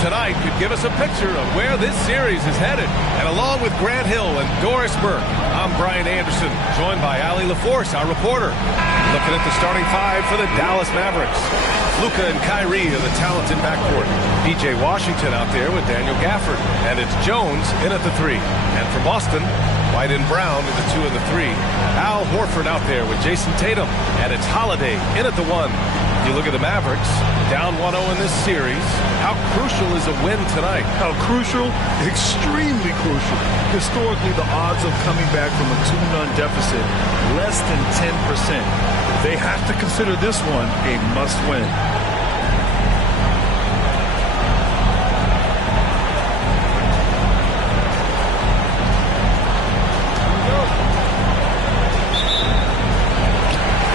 tonight could give us a picture of where this series is headed. And along with Grant Hill and Doris Burke, I'm Brian Anderson, joined by Allie LaForce, our reporter. Looking at the starting five for the Dallas Mavericks. Luka and Kyrie are the talented backcourt. P.J. Washington out there with Daniel Gafford. And it's Jones in at the 3. And for Boston, White and Brown in the 2 and the 3. Al Horford out there with Jason Tatum. And it's Holiday in at the 1. You look at the Mavericks, down 1-0 in this series. How crucial is a win tonight? How crucial? Extremely crucial. Historically, the odds of coming back from a 2-0 deficit, less than 10%. They have to consider this one a must-win.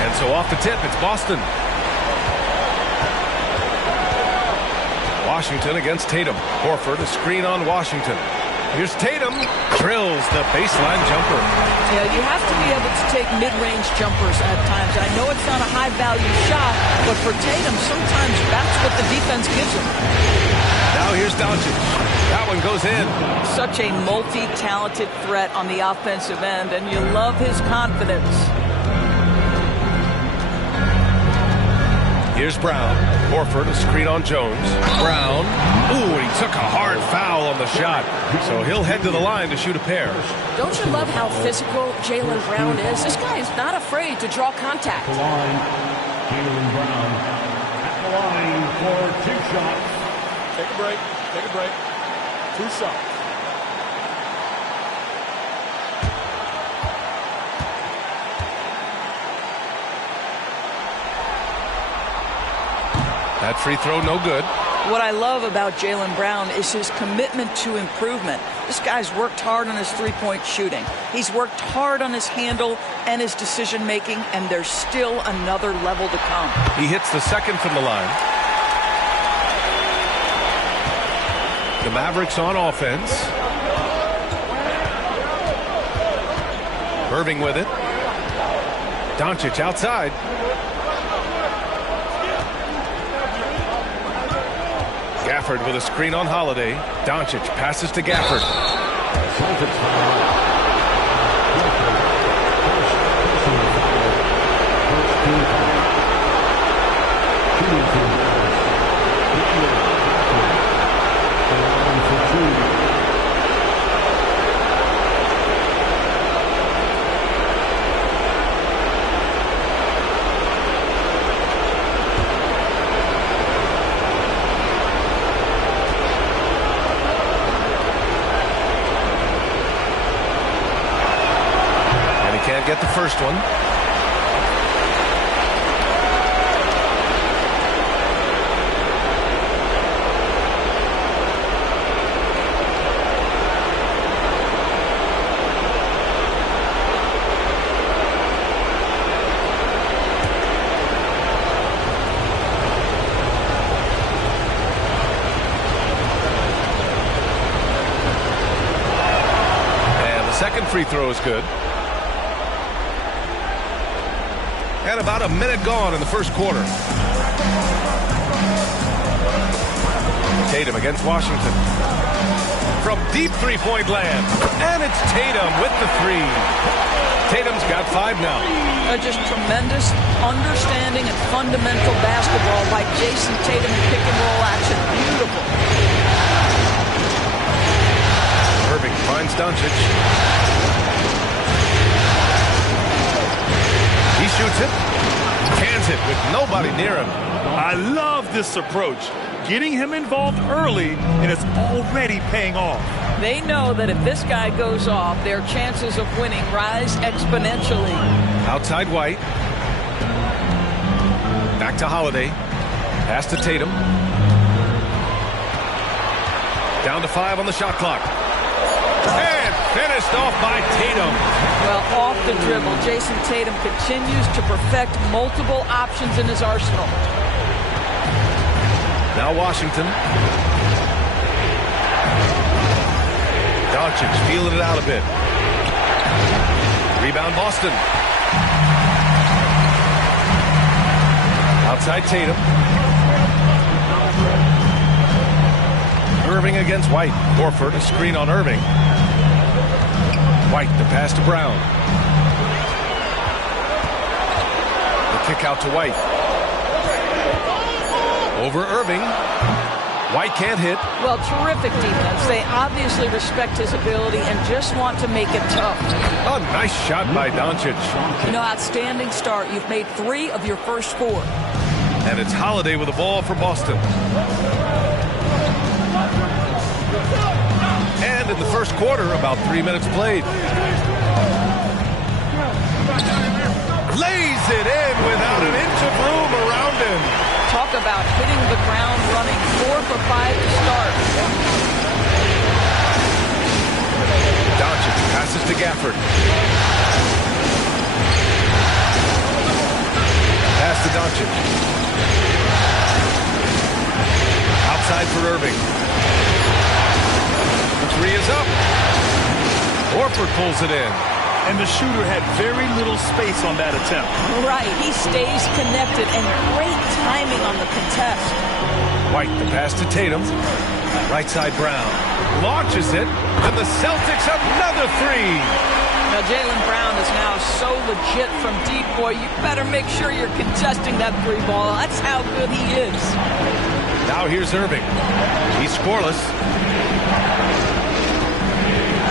And so off the tip, it's Boston. Washington against Tatum. Horford, a screen on Washington. Here's Tatum. Drills the baseline jumper. Yeah, you have to be able to take mid-range jumpers at times. I know it's not a high-value shot, but for Tatum, sometimes that's what the defense gives him. Now here's Doncic. That one goes in. Such a multi-talented threat on the offensive end, and you love his confidence. Here's Brown. Horford, a screen on Jones. Brown. Ooh, he took a hard foul on the shot. So he'll head to the line to shoot a pair. Don't you love how physical Jaylen Brown is? This guy is not afraid to draw contact. The line, Jaylen Brown at the line for 2 shots. Take a break. Take a break. 2 shots. That free throw, no good. What I love about Jaylen Brown is his commitment to improvement. This guy's worked hard on his three-point shooting. He's worked hard on his handle and his decision-making, and there's still another level to come. He hits the second from the line. The Mavericks on offense. Irving with it. Doncic outside. Gafford with a screen on Holiday. Doncic passes to Gafford. Can't get the first one. And the second free throw is good. And about a minute gone in the first quarter. Tatum against Washington. From deep three-point land. And it's Tatum with the 3. Tatum's got 5 now. Just tremendous understanding and fundamental basketball by Jason Tatum in pick-and-roll action. Beautiful. Irving finds Doncic. He shoots it, cans it with nobody near him. I love this approach. Getting him involved early, and it's already paying off. They know that if this guy goes off, their chances of winning rise exponentially. Outside White. Back to Holiday. Pass to Tatum. Down to 5 on the shot clock. And finished off by Tatum. Well, off the dribble, Jason Tatum continues to perfect multiple options in his arsenal. Now Washington. Doncic feeling it out a bit. Rebound Boston. Outside Tatum. Irving against White. Horford, a screen on Irving. White, the pass to Brown. The kick out to White. Over Irving. White can't hit. Well, terrific defense. They obviously respect his ability and just want to make it tough. A nice shot by Doncic. Outstanding start. You've made 3 of your first 4. And it's Holiday with the ball for Boston. And in the first quarter, about 3 minutes played. Lays it in without an inch of room around him. Talk about hitting the ground running. 4 for 5 to start. Doncic passes to Gafford. Pass to Doncic. Outside for Irving. The 3 is up. Horford pulls it in. And the shooter had very little space on that attempt. Right, he stays connected and great timing on the contest. White, the pass to Tatum. Right side Brown. Launches it, and the Celtics another 3. Now Jaylen Brown is now so legit from deep, boy. You better make sure you're contesting that 3 ball. That's how good he is. Now here's Irving. He's scoreless.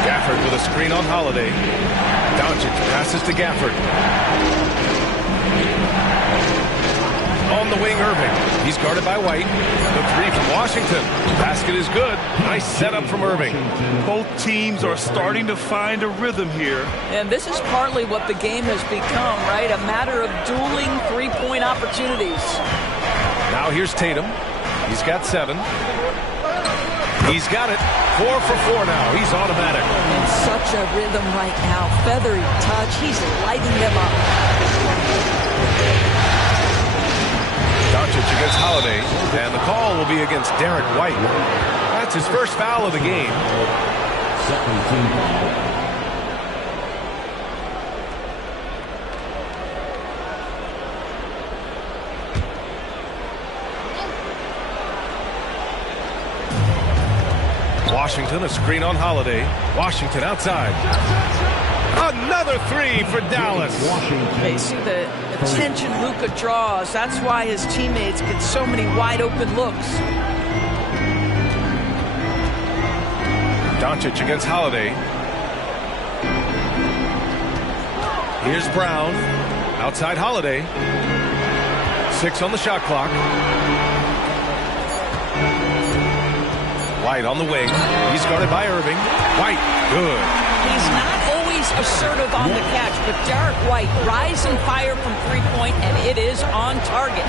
Gafford with a screen on Holiday. Doncic passes to Gafford. On the wing, Irving. He's guarded by White. The 3 from Washington. Basket is good. Nice setup from Irving. Both teams are starting to find a rhythm here. And this is partly what the game has become, right? A matter of dueling 3-point opportunities. Now here's Tatum. He's got 7. He's got it. 4 for 4 now. He's automatic. In such a rhythm right now. Feathery touch. He's lighting them up. Doncic against Holiday. And the call will be against Derek White. That's his first foul of the game. 17 foul. Washington, a screen on Holiday. Washington outside. Another 3 for Dallas. They see the attention Luka draws. That's why his teammates get so many wide open looks. Doncic against Holiday. Here's Brown. Outside Holiday. 6 on the shot clock. White on the wing. He's guarded by Irving. White, good. He's not always assertive on the catch, but Derek White, rise and fire from 3-point, and it is on target.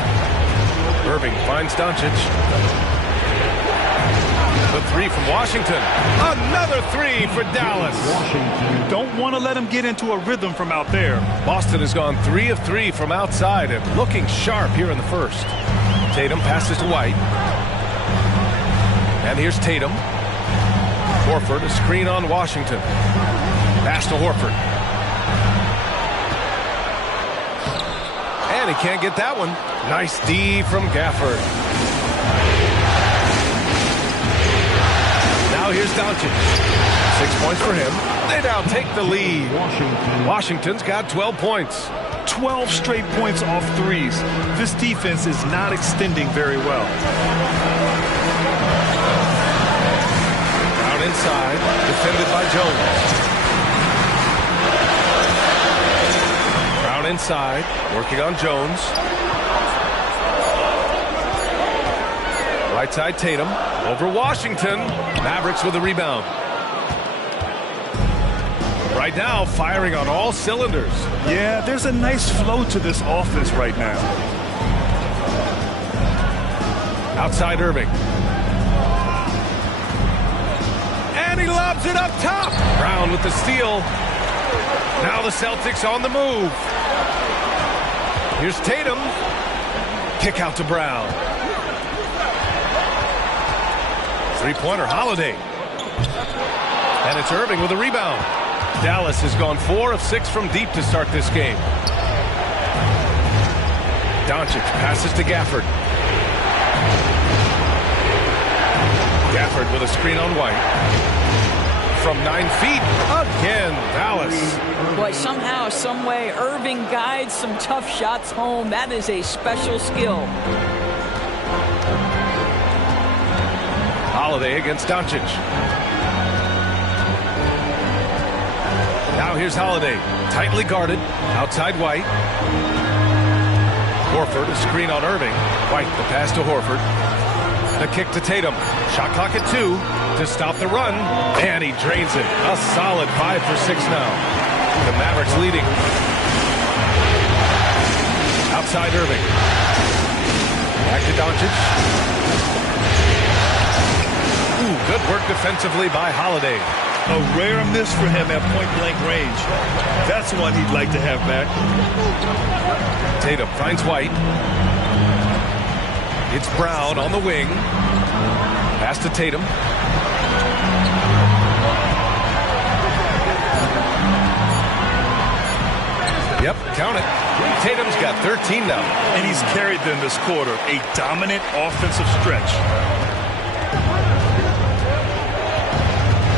Irving finds Doncic. The 3 from Washington. Another 3 for Dallas. You don't want to let him get into a rhythm from out there. Boston has gone 3 of 3 from outside and looking sharp here in the first. Tatum passes to White. And here's Tatum. Horford, a screen on Washington. Pass to Horford. And he can't get that one. Nice D from Gafford. Now here's Doncic. 6 points for him. They now take the lead. Washington's got 12 points. 12 straight points off 3s. This defense is not extending very well. Inside, defended by Jones. Brown inside, working on Jones. Right side Tatum, over Washington. Mavericks with a rebound. Right now, firing on all cylinders. Yeah, there's a nice flow to this offense right now. Outside Irving. And he lobs it up top. Brown with the steal. Now the Celtics on the move. Here's Tatum. Kick out to Brown. Three-pointer Holiday. And it's Irving with a rebound. Dallas has gone 4 of 6 from deep to start this game. Doncic passes to Gafford. Gafford with a screen on White. From 9 feet, again, Dallas. Boy, somehow, some way, Irving guides some tough shots home. That is a special skill. Holiday against Doncic. Now here's Holiday, tightly guarded, outside White. Horford, a screen on Irving. White, the pass to Horford. The kick to Tatum. Shot clock at 2 to stop the run, and he drains it. A solid 5 for 6 now. The Mavericks leading. Outside Irving. Back to Doncic. Ooh, good work defensively by Holiday. A rare miss for him at point-blank range. That's one he'd like to have back. Tatum finds White. It's Brown on the wing. Pass to Tatum. Yep, count it. Tatum's got 13 now. And he's carried them this quarter. A dominant offensive stretch.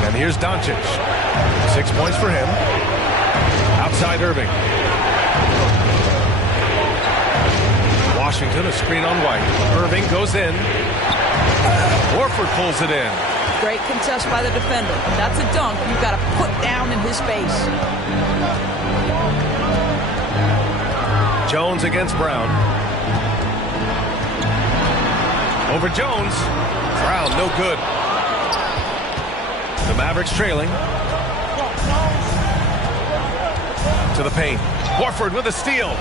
And here's Doncic. 6 points for him. Outside Irving. Washington, a screen on White. Irving goes in. Horford pulls it in. Great contest by the defender. That's a dunk you've got to put down in his face. Jones against Brown. Over Jones. Brown, no good. The Mavericks trailing. To the paint. Horford with a steal.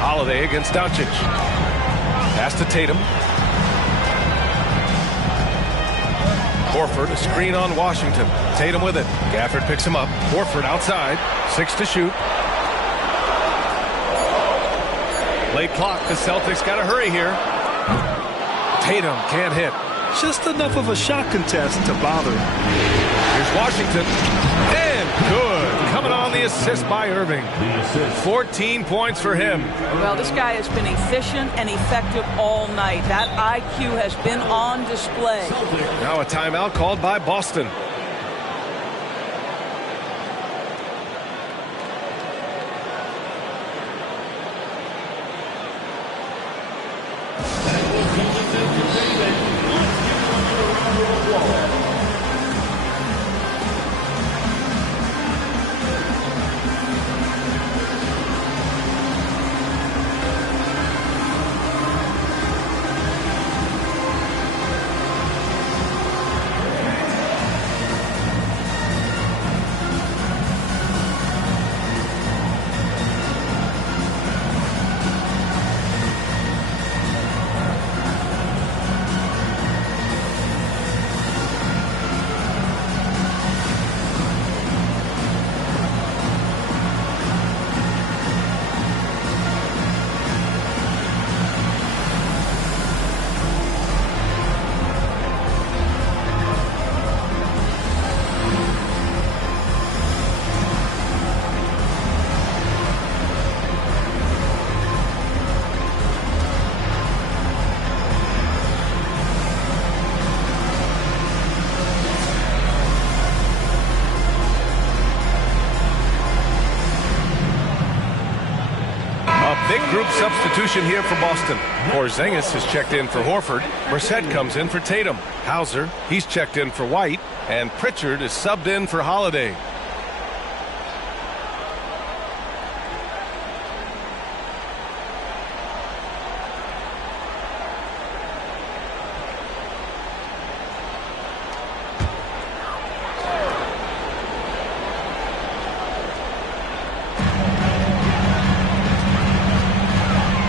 Holiday against Doncic. Pass to Tatum. Horford, a screen on Washington. Tatum with it. Gafford picks him up. Horford outside. 6 to shoot. Late clock. The Celtics got to hurry here. Tatum can't hit. Just enough of a shot contest to bother him. Here's Washington. And good. Coming on the assist by Irving. 14 points for him. Well, this guy has been efficient and effective all night. That IQ has been on display. Now a timeout called by Boston. Big group substitution here for Boston. Porzingis has checked in for Horford. Brissett comes in for Tatum. Hauser, he's checked in for White. And Pritchard is subbed in for Holiday.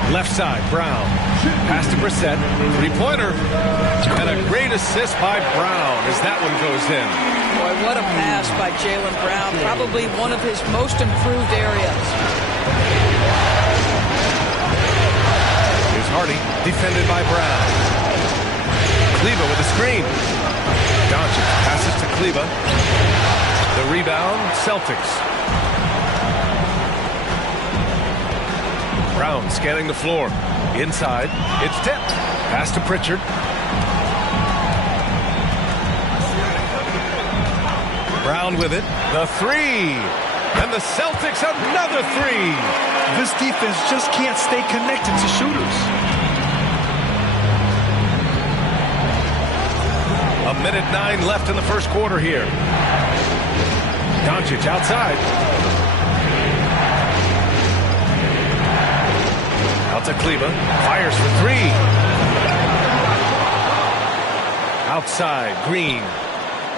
Left side, Brown. Pass to Brissett. Three-pointer. And a great assist by Brown as that one goes in. Boy, what a pass by Jaylen Brown. Probably one of his most improved areas. Here's Hardy, defended by Brown. Kleba with a screen. Doncic passes to Kleba. The rebound, Celtics. Brown scanning the floor. Inside, it's tipped. Pass to Pritchard. Brown with it. The three. And the Celtics another three. This defense just can't stay connected to shooters. A minute 9 left in the first quarter here. Doncic outside. Out to Kleba. Fires for three. Outside. Green.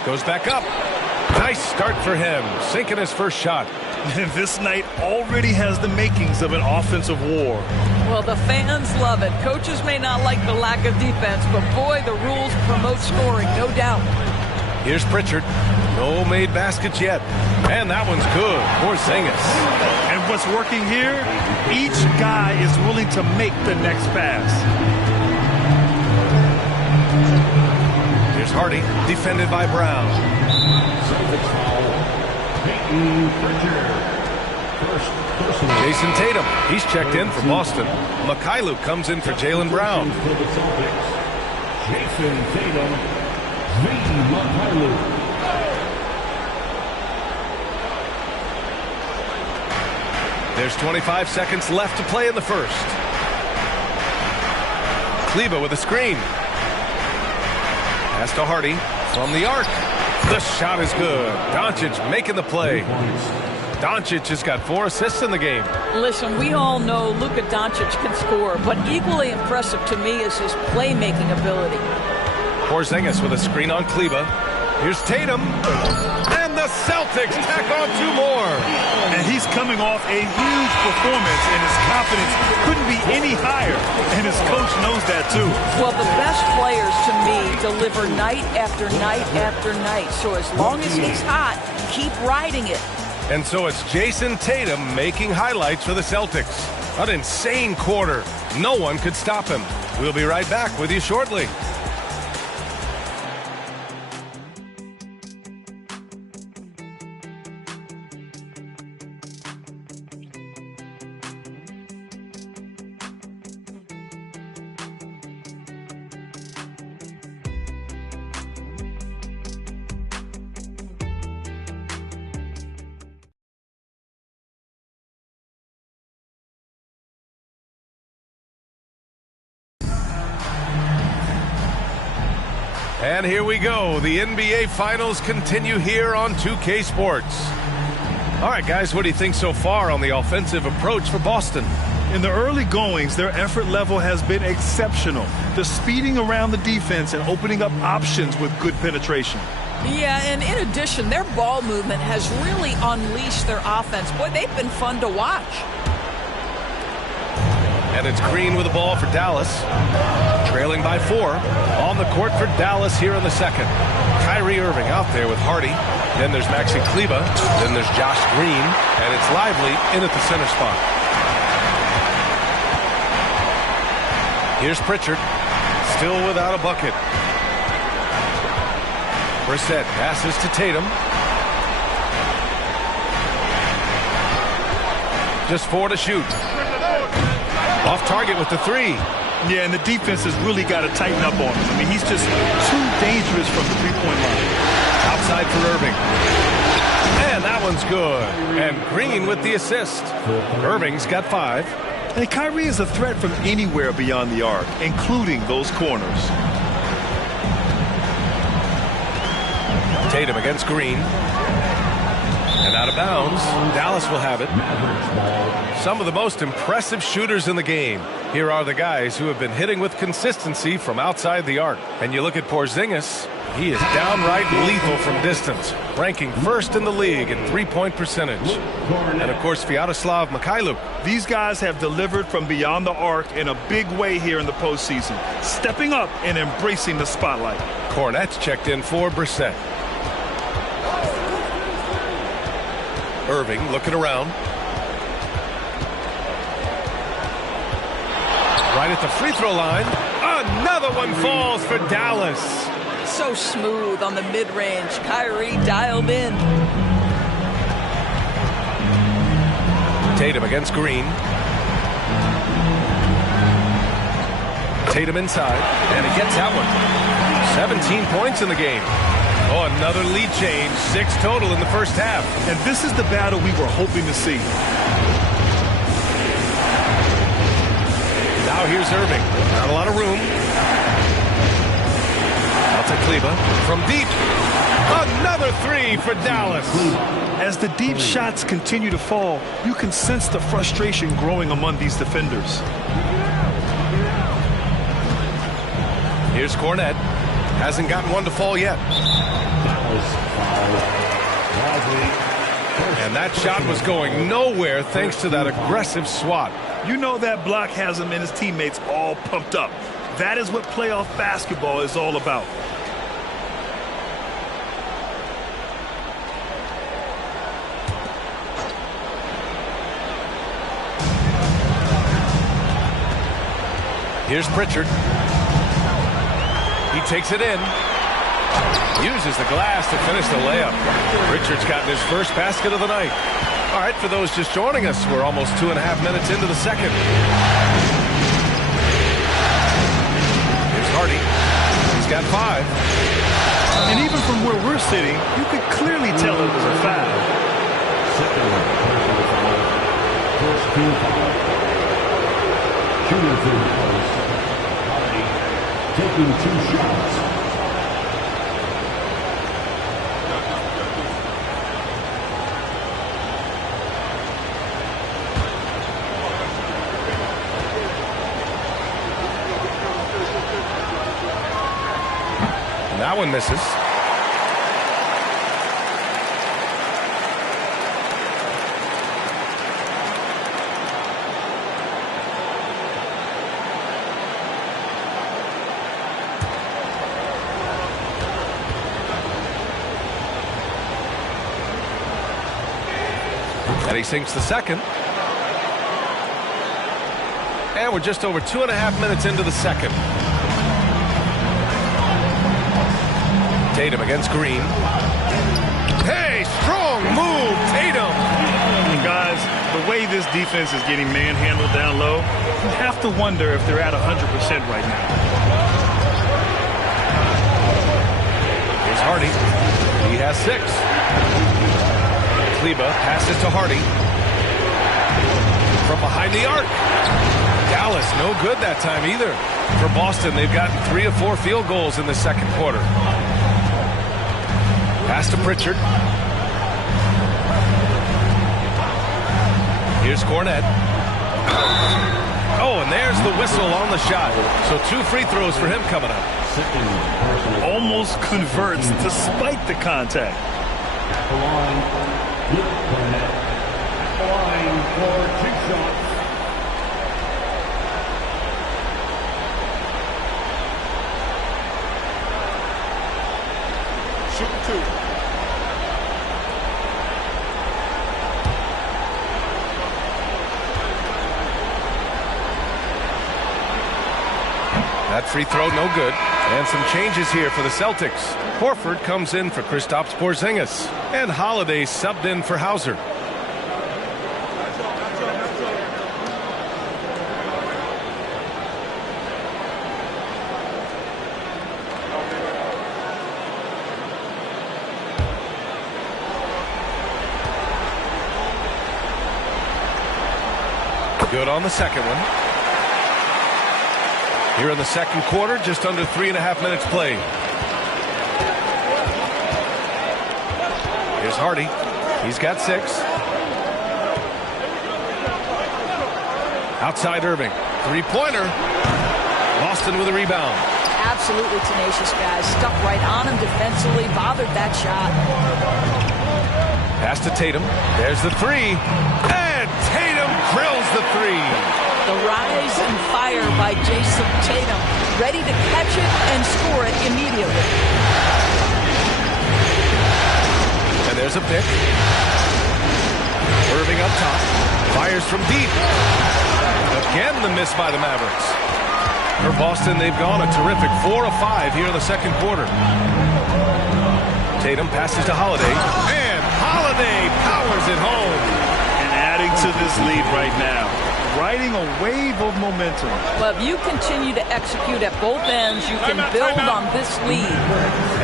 Goes back up. Nice start for him. Sinking his first shot. This night already has the makings of an offensive war. Well, the fans love it. Coaches may not like the lack of defense, but boy, the rules promote scoring, no doubt. Here's Pritchard. No made baskets yet. And that one's good. Porzingis. And what's working here? Each guy is willing to make the next pass. Here's Hardy, defended by Brown. Jason Tatum, he's checked in for Boston. Mikhailuk comes in for Jaylen Brown. Jason Tatum, Mikhailuk. There's 25 seconds left to play in the first. Kleba with a screen. Pass to Hardy from the arc. The shot is good. Doncic making the play. Doncic has got 4 assists in the game. Listen, we all know Luka Doncic can score, but equally impressive to me is his playmaking ability. Porzingis with a screen on Kleba. Here's Tatum. And the Celtics tack on 2 more. And he's coming off a huge performance, and his confidence couldn't be any higher. And his coach knows that, too. Well, the best players, to me, deliver night after night after night. So as long as he's hot, keep riding it. And so it's Jason Tatum making highlights for the Celtics. An insane quarter. No one could stop him. We'll be right back with you shortly. And here we go. The NBA Finals continue here on 2K Sports. All right, guys, what do you think so far on the offensive approach for Boston? In the early goings, their effort level has been exceptional. The speeding around the defense and opening up options with good penetration. Yeah, and in addition, their ball movement has really unleashed their offense. Boy, they've been fun to watch. And it's Green with the ball for Dallas. Trailing by 4. On the court for Dallas here in the second. Kyrie Irving out there with Hardy. Then there's Maxi Kleba. Then there's Josh Green. And it's Lively in at the center spot. Here's Pritchard. Still without a bucket. Brissett passes to Tatum. Just 4 to shoot. Off target with the 3. Yeah, and the defense has really got to tighten up on him. I mean, he's just too dangerous from the three-point line. Outside for Irving. And that one's good. And Green with the assist. Irving's got 5. And Kyrie is a threat from anywhere beyond the arc, including those corners. Tatum against Green. And out of bounds. Dallas will have it. Some of the most impressive shooters in the game. Here are the guys who have been hitting with consistency from outside the arc. And you look at Porzingis. He is downright lethal from distance, ranking first in the league in three-point percentage. And, of course, Sviatoslav Mikhailuk. These guys have delivered from beyond the arc in a big way here in the postseason, stepping up and embracing the spotlight. Cornette's checked in for Brissett. Irving looking around. Right at the free throw line. Another one falls for Dallas. So smooth on the mid-range. Kyrie dialed in. Tatum against Green. Tatum inside, and he gets that one. 17 points in the game. Oh, another lead change. 6 total in the first half. And this is the battle we were hoping to see. Now here's Irving. Not a lot of room. Out to Kleba from deep. Another 3 for Dallas. As the deep shots continue to fall, you can sense the frustration growing among these defenders. Here's Cornette. Hasn't gotten one to fall yet. And that shot was going nowhere thanks to that aggressive swat. You know that block has him and his teammates all pumped up. That is what playoff basketball is all about. Here's Pritchard. He takes it in. Uses the glass to finish the layup. Pritchard's gotten his first basket of the night. All right, for those just joining us, we're almost 2.5 minutes into the second. Here's Hardy. He's got 5. And even from where we're sitting, you could clearly tell it was a foul. First team foul. Shooting for the post. Hardy taking 2 shots. That one misses. And he sinks the second. And we're just over 2.5 minutes into the second. Tatum against Green. Hey, strong move, Tatum. And guys, the way this defense is getting manhandled down low, you have to wonder if they're at 100% right now. Here's Hardy. He has 6. Kleba passes to Hardy. From behind the arc. Dallas, no good that time either. For Boston, they've gotten 3 of 4 field goals in the second quarter. Pass to Pritchard. Here's Cornette. Oh, and there's the whistle on the shot. So 2 free throws for him coming up. Almost converts despite the contact. The line, Cornette. The line for 2 shots. Shooting 2. That free throw, no good. And some changes here for the Celtics. Horford comes in for Kristaps Porzingis. And Holiday subbed in for Hauser. Good on the second one. Here in the second quarter, just under 3.5 minutes played. Here's Hardy. He's got 6. Outside Irving. 3-pointer. Boston with a rebound. Absolutely tenacious, guys. Stuck right on him defensively, bothered that shot. Pass to Tatum. There's the 3. And Tatum drills the 3. The rise and fire by Jason Tatum, ready to catch it and score it immediately. And there's a pick. Irving up top. Fires from deep. Again, the miss by the Mavericks. For Boston, they've gone a terrific 4 of 5 here in the second quarter. Tatum passes to Holiday. And Holiday powers it home. And adding to this lead right now. riding a wave of momentum. Well, if you continue to execute at both ends, you can build on this lead.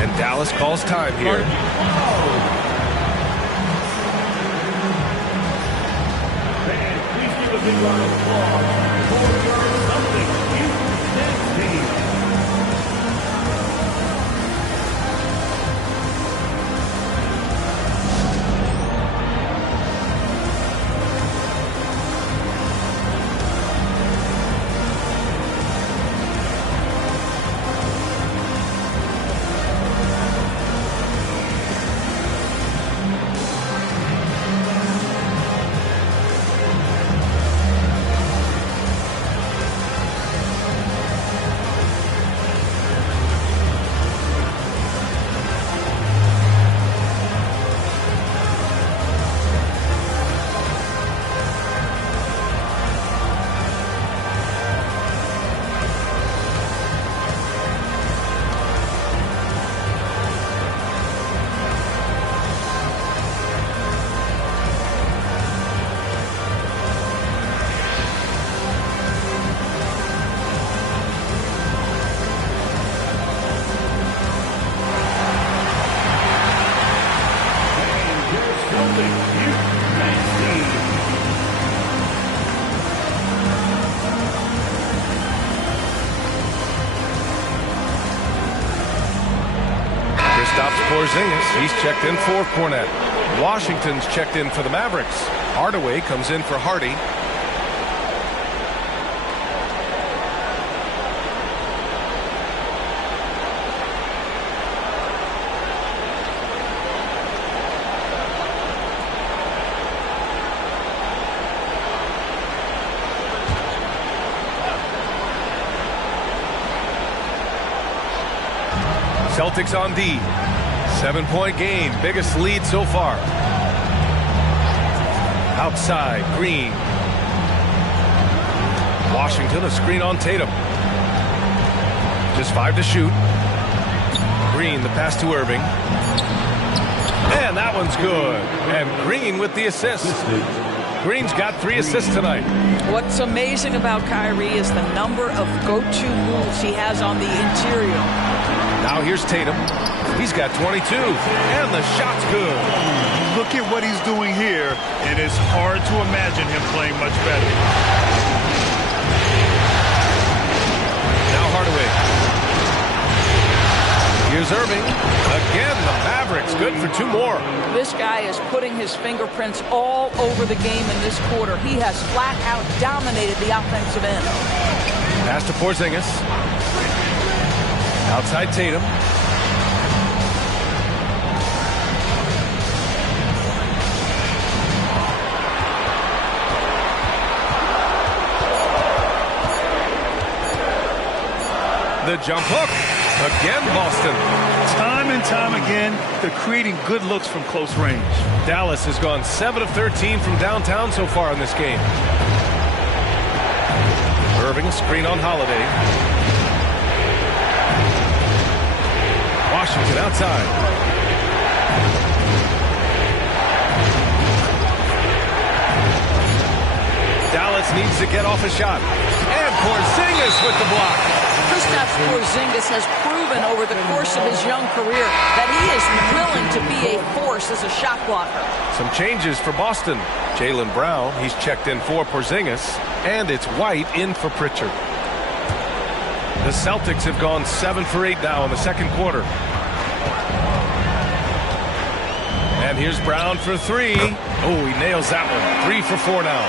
And Dallas calls time here. Fans, please give a big round of applause for your Celtics Houston team. Porzingis, he's checked in for Cornette. Washington's checked in for the Mavericks. Hardaway comes in for Hardy. Celtics on D. 7-point game, biggest lead so far. Outside, Green. Washington, a screen on Tatum. Just 5 to shoot. Green, the pass to Irving. And that one's good. And Green with the assist. Green's got 3 assists tonight. What's amazing about Kyrie is the number of go-to moves he has on the interior. Now here's Tatum. He's got 22, and the shot's good. Look at what he's doing here, and it's hard to imagine him playing much better. Now Hardaway. Here's Irving. Again, the Mavericks good for 2 more. This guy is putting his fingerprints all over the game in this quarter. He has flat out dominated the offensive end. Pass to Porzingis. Outside Tatum. The jump hook. Again, Boston. Time and time again, they're creating good looks from close range. Dallas has gone 7 of 13 from downtown so far in this game. Irving, screen on Holiday. Washington outside. Dallas needs to get off a shot. And Porzingis with the block. Kristaps Porzingis has proven over the course of his young career that he is willing to be a force as a shot blocker. Some changes for Boston. Jaylen Brown, he's checked in for Porzingis. And it's White in for Pritchard. The Celtics have gone 7 for 8 now in the second quarter. And here's Brown for 3. Oh, he nails that one. 3 for 4 now.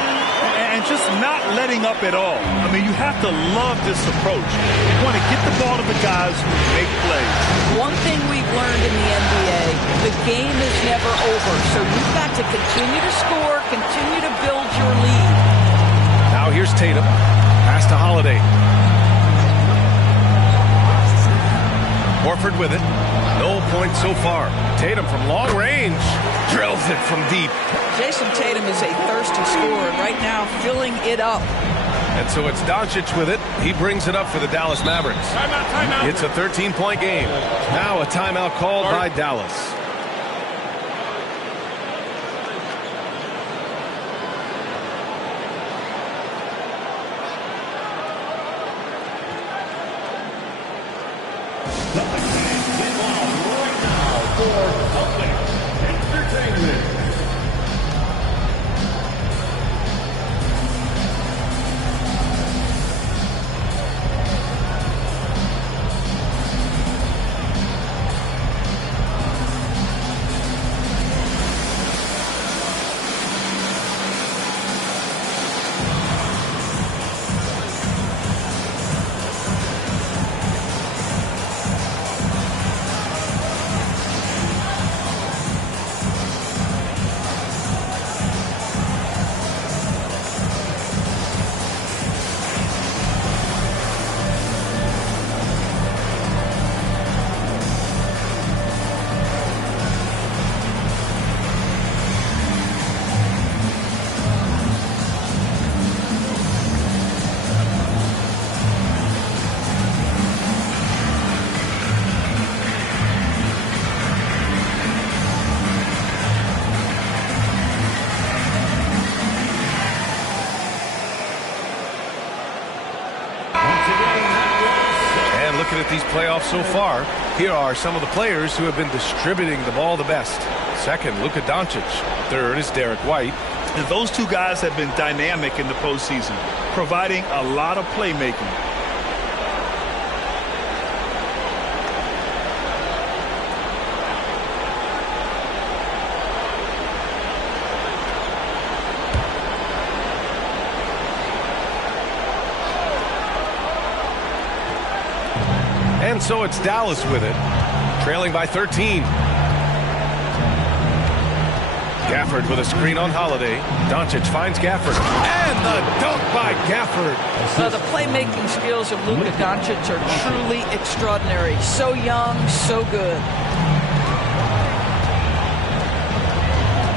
And just not letting up at all. I mean, you have to love this approach. You want to get the ball to the guys who make plays. One thing we've learned in the NBA, the game is never over. So you've got to continue to score, continue to build your lead. Now here's Tatum. Pass to Holiday. Horford with it. No points so far. Tatum from long range. Drills it from deep. Jason Tatum is a thirsty scorer right now, filling it up. And so it's Doncic with it. He brings it up for the Dallas Mavericks. Timeout. It's a 13-point game. Now a timeout called by Dallas. Celtics fans, get loud right now for Celtics Entertainment. Looking at these playoffs so far, here are some of the players who have been distributing the ball the best. Second, Luka Doncic. Third is Derek White. And those two guys have been dynamic in the postseason, providing a lot of playmaking. And so it's Dallas with it, trailing by 13. Gafford with a screen on Holiday. Doncic finds Gafford. And the dunk by Gafford. The playmaking skills of Luka Doncic are truly extraordinary. So young, so good.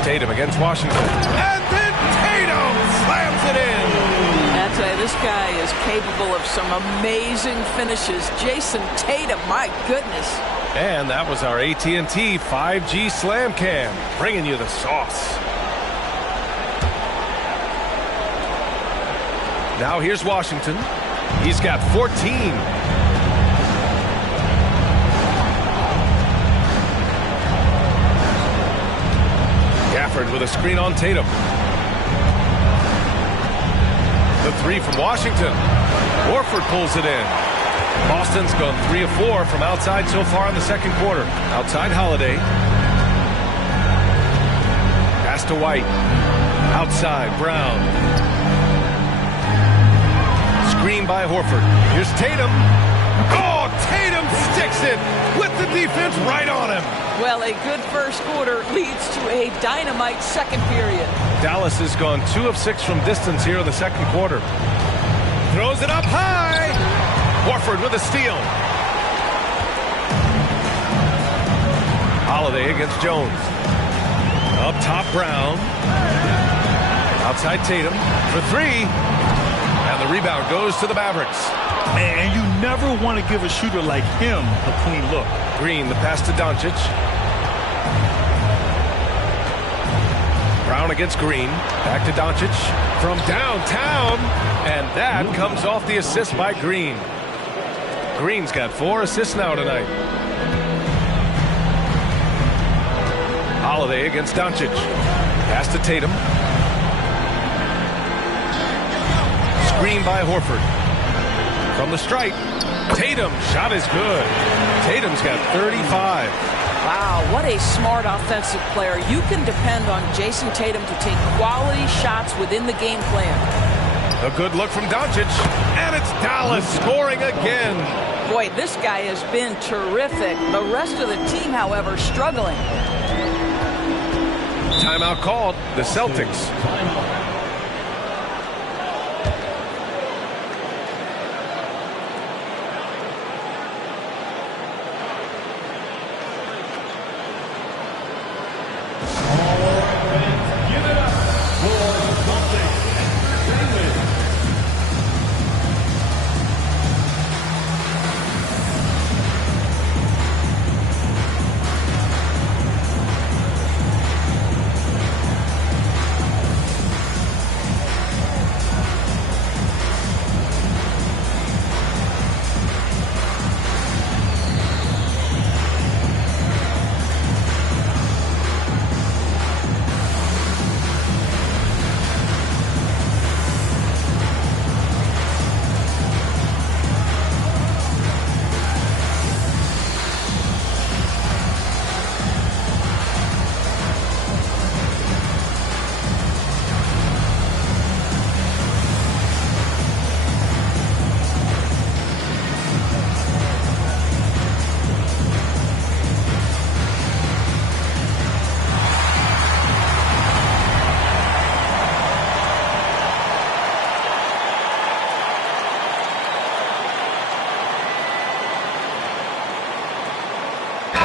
Tatum against Washington. And then Tatum slams it in. I tell you, this guy is capable of some amazing finishes. Jason Tatum, my goodness. And that was our AT&T 5G Slam Cam, bringing you the sauce. Now here's Washington. He's got 14. Gafford with a screen on Tatum. The three from Washington. Horford pulls it in. Boston's gone 3 of 4 from outside so far in the second quarter. Outside Holiday. Pass to White. Outside Brown. Screen by Horford. Here's Tatum. Oh, Tatum sticks it with the defense right on him. Well, a good first quarter leads to a dynamite second period. Dallas has gone 2 of 6 from distance here in the second quarter. Throws it up high. Horford with a steal. Holiday against Jones. Up top Brown. Outside Tatum for 3. And the rebound goes to the Mavericks. And you never want to give a shooter like him a clean look. Green, the pass to Doncic. Brown against Green. Back to Doncic from downtown. And that comes off the assist by Green. Green's got 4 assists now tonight. Holiday against Doncic. Pass to Tatum. Screen by Horford. From the stripe. Tatum shot is good. Tatum's got 35. Wow, what a smart offensive player. You can depend on Jason Tatum to take quality shots within the game plan. A good look from Doncic. And it's Dallas scoring again. Boy, this guy has been terrific. The rest of the team, however, struggling. Timeout called. The Celtics.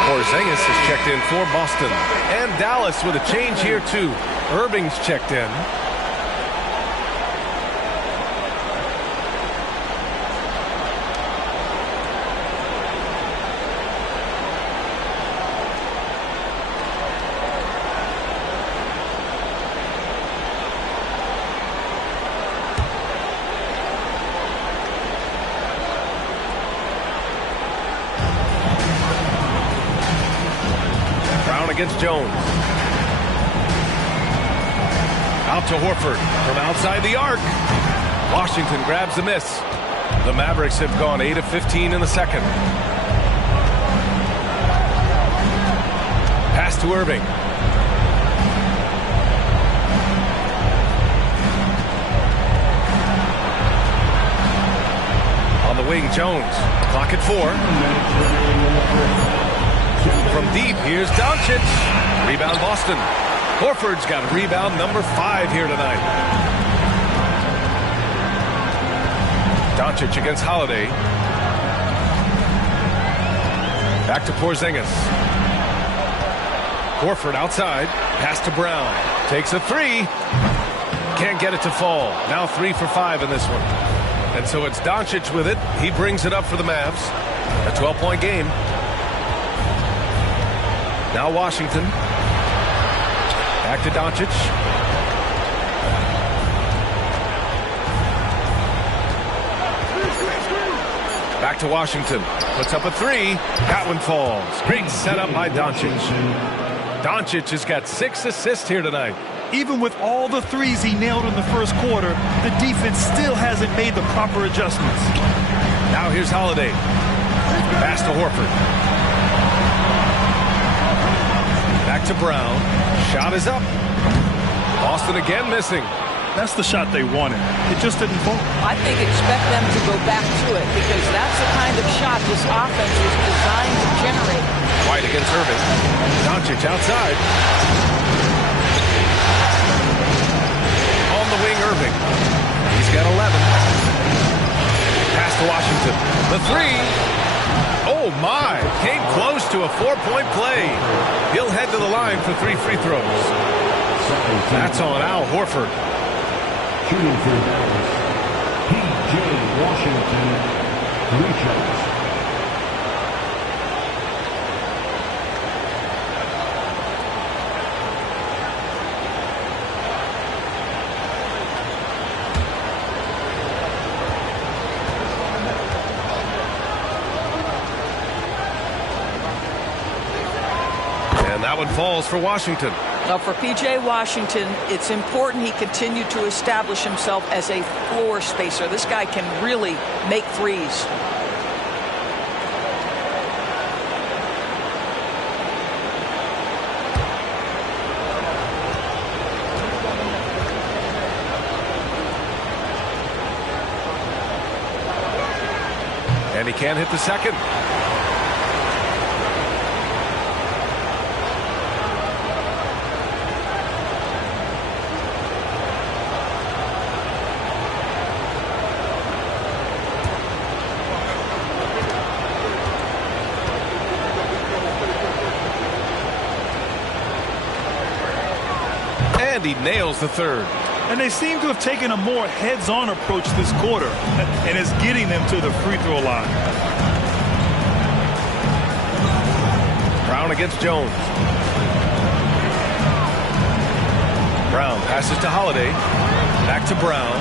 Porzingis is checked in for Boston. And Dallas with a change here, too. Irving's checked in. Against Jones. Out to Horford from outside the arc. Washington grabs the miss. The Mavericks have gone 8 of 15 in the second. Pass to Irving. On the wing, Jones. Clock at 4. From deep, here's Doncic. Rebound Boston. Horford's got rebound number 5 here tonight. Doncic against Holiday. Back to Porzingis. Horford outside. Pass to Brown. Takes a 3. Can't get it to fall. Now 3 for 5 in this one. And so it's Doncic with it. He brings it up for the Mavs. A 12-point game. Now Washington. Back to Doncic. Back to Washington. Puts up a 3. That one falls. Great setup by Doncic. Doncic has got 6 assists here tonight. Even with all the threes he nailed in the first quarter, the defense still hasn't made the proper adjustments. Now here's Holiday. Pass to Horford. Back to Brown. Shot is up. Boston again missing. That's the shot they wanted. It just didn't fall. I think expect them to go back to it because that's the kind of shot this offense was designed to generate. White against Irving. Doncic outside. On the wing, Irving. He's got 11. Pass to Washington. The 3. Oh, my. Came close to a 4-point play. He'll head to the line for 3 free throws. That's on Al Horford. Shooting for Dallas, P.J. Washington, 3 shots. And that one falls for Washington. Now for P.J. Washington, it's important he continue to establish himself as a floor spacer. This guy can really make threes. And he can't hit the second. And he nails the third. And they seem to have taken a more heads-on approach this quarter, and it's getting them to the free throw line. Brown against Jones. Brown passes to Holiday. Back to Brown.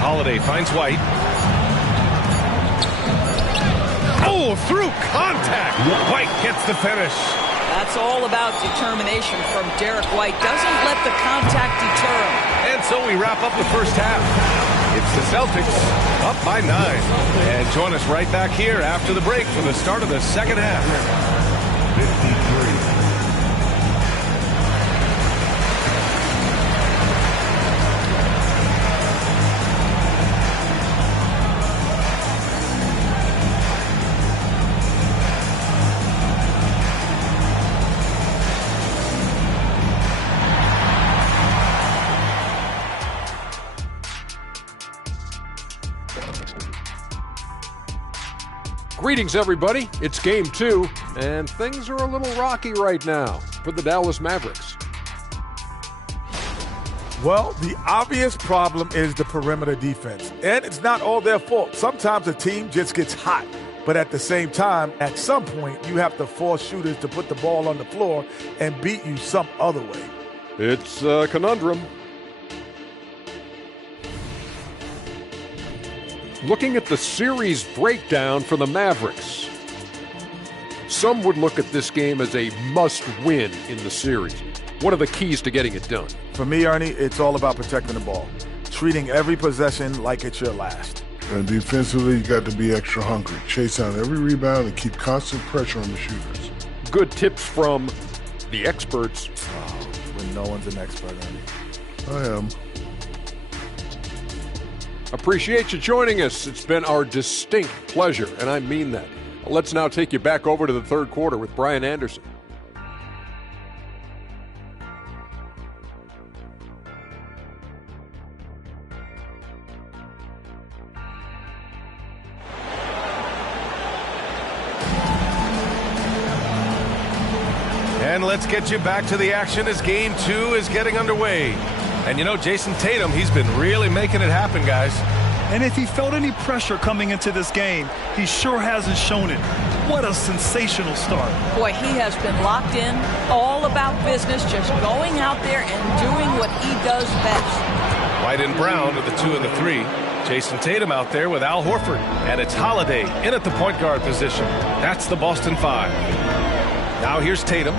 Holiday finds White. Oh, through contact. White gets the finish. That's all about determination from Derek White. Doesn't let the contact deter him. And so we wrap up the first half. It's the Celtics up by 9. And join us right back here after the break for the start of the second half. 53. Greetings, everybody. It's Game 2, and things are a little rocky right now for the Dallas Mavericks. Well, the obvious problem is the perimeter defense, and it's not all their fault. Sometimes a team just gets hot, but at the same time, at some point, you have to force shooters to put the ball on the floor and beat you some other way. It's a conundrum. Looking at the series breakdown for the Mavericks, some would look at this game as a must-win in the series. What are the keys to getting it done? For me, Ernie, it's all about protecting the ball, treating every possession like it's your last. And defensively, you got to be extra hungry. Chase down every rebound and keep constant pressure on the shooters. Good tips from the experts. Oh, when no one's an expert, Ernie. I am. Appreciate you joining us. It's been our distinct pleasure, and I mean that. Let's now take you back over to the third quarter with Brian Anderson. And let's get you back to the action as Game 2 is getting underway. And you know, Jason Tatum, he's been really making it happen, guys. And if he felt any pressure coming into this game, he sure hasn't shown it. What a sensational start. Boy, he has been locked in, all about business, just going out there and doing what he does best. White and Brown are the 2 and the 3. Jason Tatum out there with Al Horford. And it's Holiday in at the point guard position. That's the Boston 5. Now here's Tatum.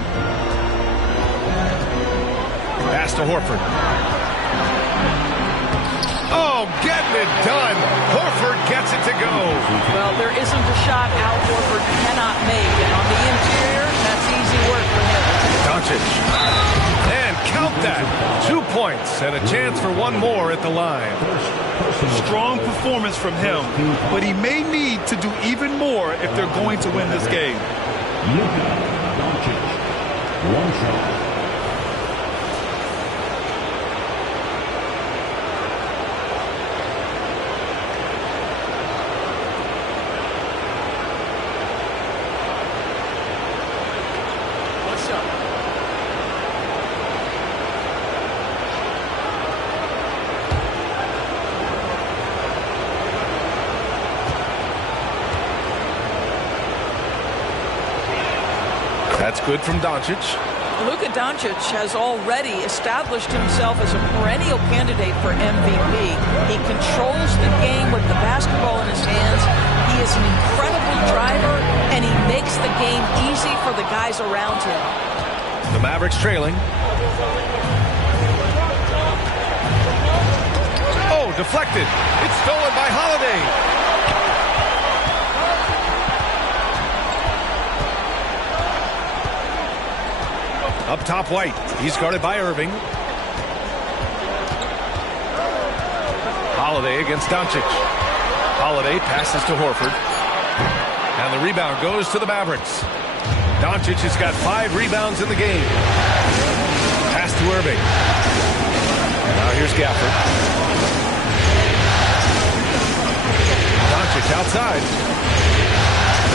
Pass to Horford. Oh, getting it done. Horford gets it to go. Well, there isn't a shot Al Horford cannot make. And on the interior, that's easy work for him. Doncic. And count that. 2 points and a chance for one more at the line. Strong performance from him, but he may need to do even more if they're going to win this game. Doncic. One shot. That's good from Doncic. Luka Doncic has already established himself as a perennial candidate for MVP. He controls the game with the basketball in his hands. He is an incredible driver, and he makes the game easy for the guys around him. The Mavericks trailing. Oh, deflected. It's stolen by Holiday. Up top, White. He's guarded by Irving. Holiday against Doncic. Holiday passes to Horford. And the rebound goes to the Mavericks. Doncic has got 5 rebounds in the game. Pass to Irving. Now here's Gafford. Doncic outside.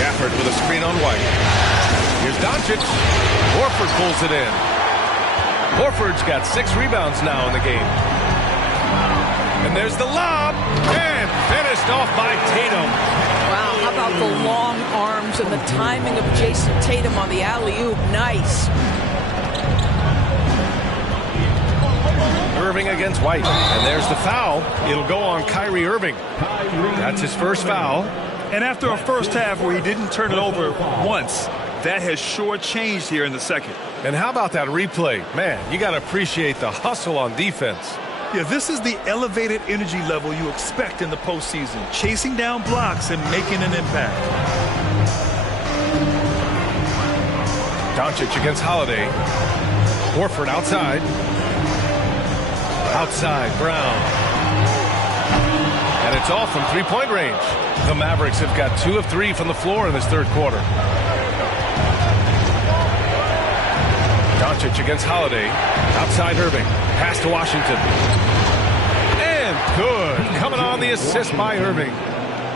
Gafford with a screen on White. Here's Doncic. Horford pulls it in. Horford's got 6 rebounds now in the game. And there's the lob. And finished off by Tatum. Wow, how about the long arms and the timing of Jason Tatum on the alley-oop? Nice. Irving against White. And there's the foul. It'll go on Kyrie Irving. That's his first foul. And after a first half where he didn't turn it over once, that has sure changed here in the second. And how about that replay? Man, you got to appreciate the hustle on defense. Yeah, this is the elevated energy level you expect in the postseason. Chasing down blocks and making an impact. Doncic against Holiday. Horford outside. Outside, Brown. And it's all from three-point range. The Mavericks have got 2 of 3 from the floor in this third quarter. Doncic against Holiday. Outside Irving. Pass to Washington. And good. Coming on the assist by Irving.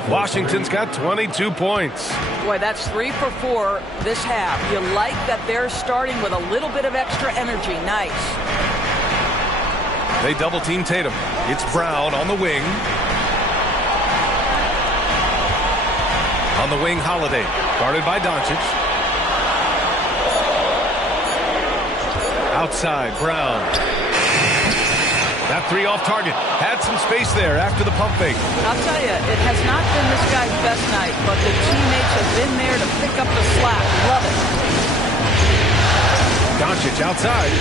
Washington's got 22 points. Boy, that's 3 for 4 this half. You like that they're starting with a little bit of extra energy. Nice. They double team Tatum. It's Brown on the wing. On the wing, Holiday, guarded by Doncic. Outside, Brown. That 3 off target. Had some space there after the pump fake. I'll tell you, it has not been this guy's best night, but the teammates have been there to pick up the slack. Love it. Doncic outside.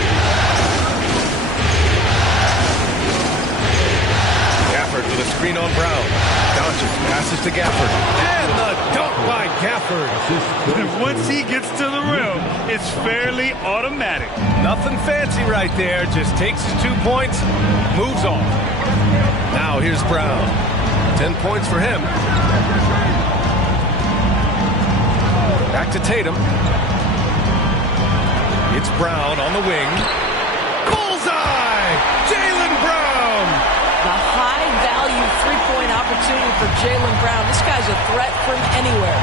Gafford with a screen on Brown. Doncic passes to Gafford. And the dunk by Gafford. Once he gets to the rim, it's fairly automatic. Nothing fancy right there. Just takes his 2 points, moves on. Now here's Brown. 10 points for him. Back to Tatum. It's Brown on the wing. Bullseye! Jaylen Brown! The high-value three-point opportunity for Jaylen Brown. This guy's a threat from anywhere.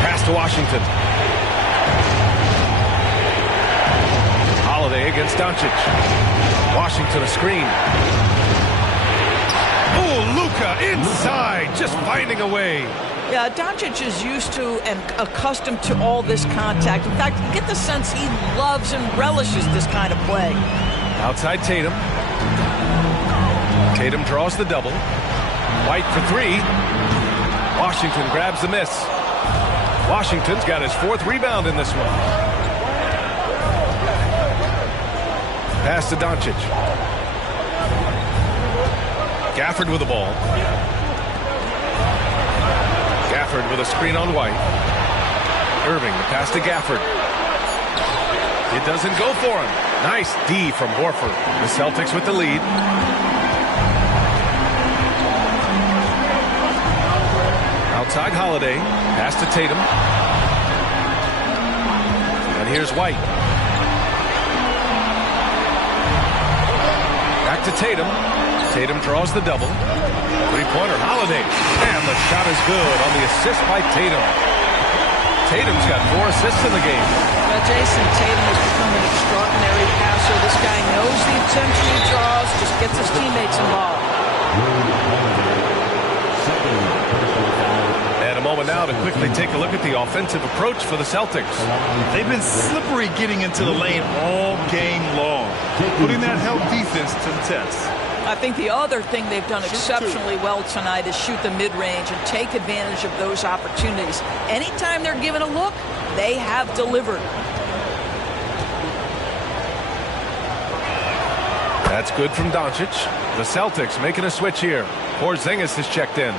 Pass to Washington. Holiday against Doncic. Washington a screen. Oh, Luka inside, just finding a way. Yeah, Doncic is used to and accustomed to all this contact. In fact, you get the sense he loves and relishes this kind of play. Outside Tatum. Tatum draws the double. White for 3. Washington grabs the miss. Washington's got his 4th rebound in this one. Pass to Doncic. Gafford with the ball. Gafford with a screen on White. Irving, the pass to Gafford. It doesn't go for him. Nice D from Horford. The Celtics with the lead. Outside Holiday. Pass to Tatum. And here's White. Back to Tatum. Tatum draws the double. Three-pointer, Holiday. And the shot is good on the assist by Tatum. Tatum's got 4 assists in the game. Well, Jason, Tatum has become an extraordinary passer. This guy knows the attention he draws, just gets his teammates involved. And a moment now to quickly take a look at the offensive approach for the Celtics. They've been slippery getting into the lane all game long, putting that help defense to the test. I think the other thing they've done exceptionally well tonight is shoot the mid-range and take advantage of those opportunities. Anytime they're given a look, they have delivered. That's good from Doncic. The Celtics making a switch here. Porzingis has checked in.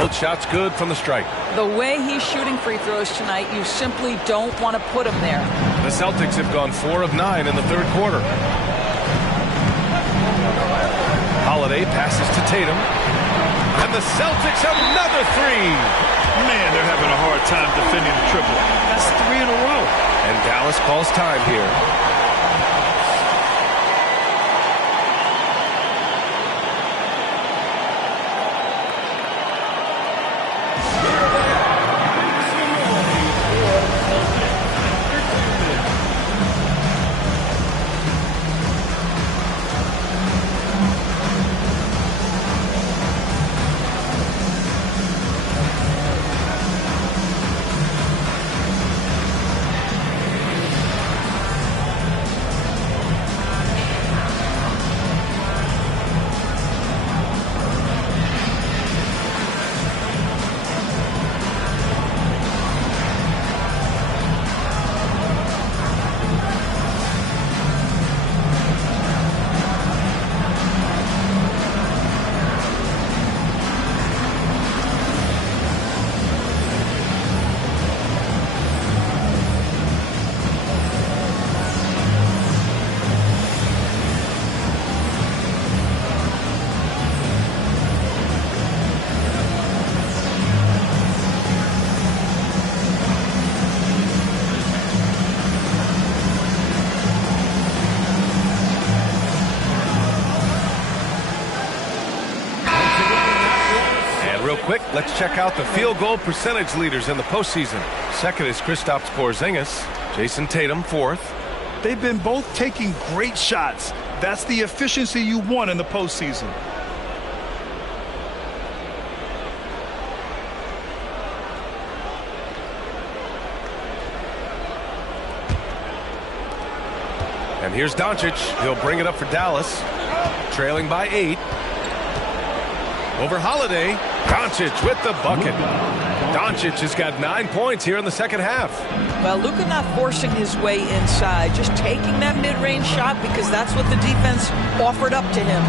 Both shots good from the stripe. The way he's shooting free throws tonight, you simply don't want to put him there. The Celtics have gone 4 of 9 in the 3rd quarter. Holiday passes to Tatum. And the Celtics have another 3. Man, they're having a hard time defending the triple. That's 3 in a row. And Dallas calls time here. quick, let's check out the field goal percentage leaders in the postseason. Second is Kristaps Porzingis. Jason Tatum, fourth. They've been both taking great shots. That's the efficiency you want in the postseason. And here's Doncic. He'll bring it up for Dallas. Trailing by 8. Over Holiday. Doncic with the bucket. Doncic has got 9 points here in the second half. Well, Luka not forcing his way inside, just taking that mid-range shot because that's what the defense offered up to him.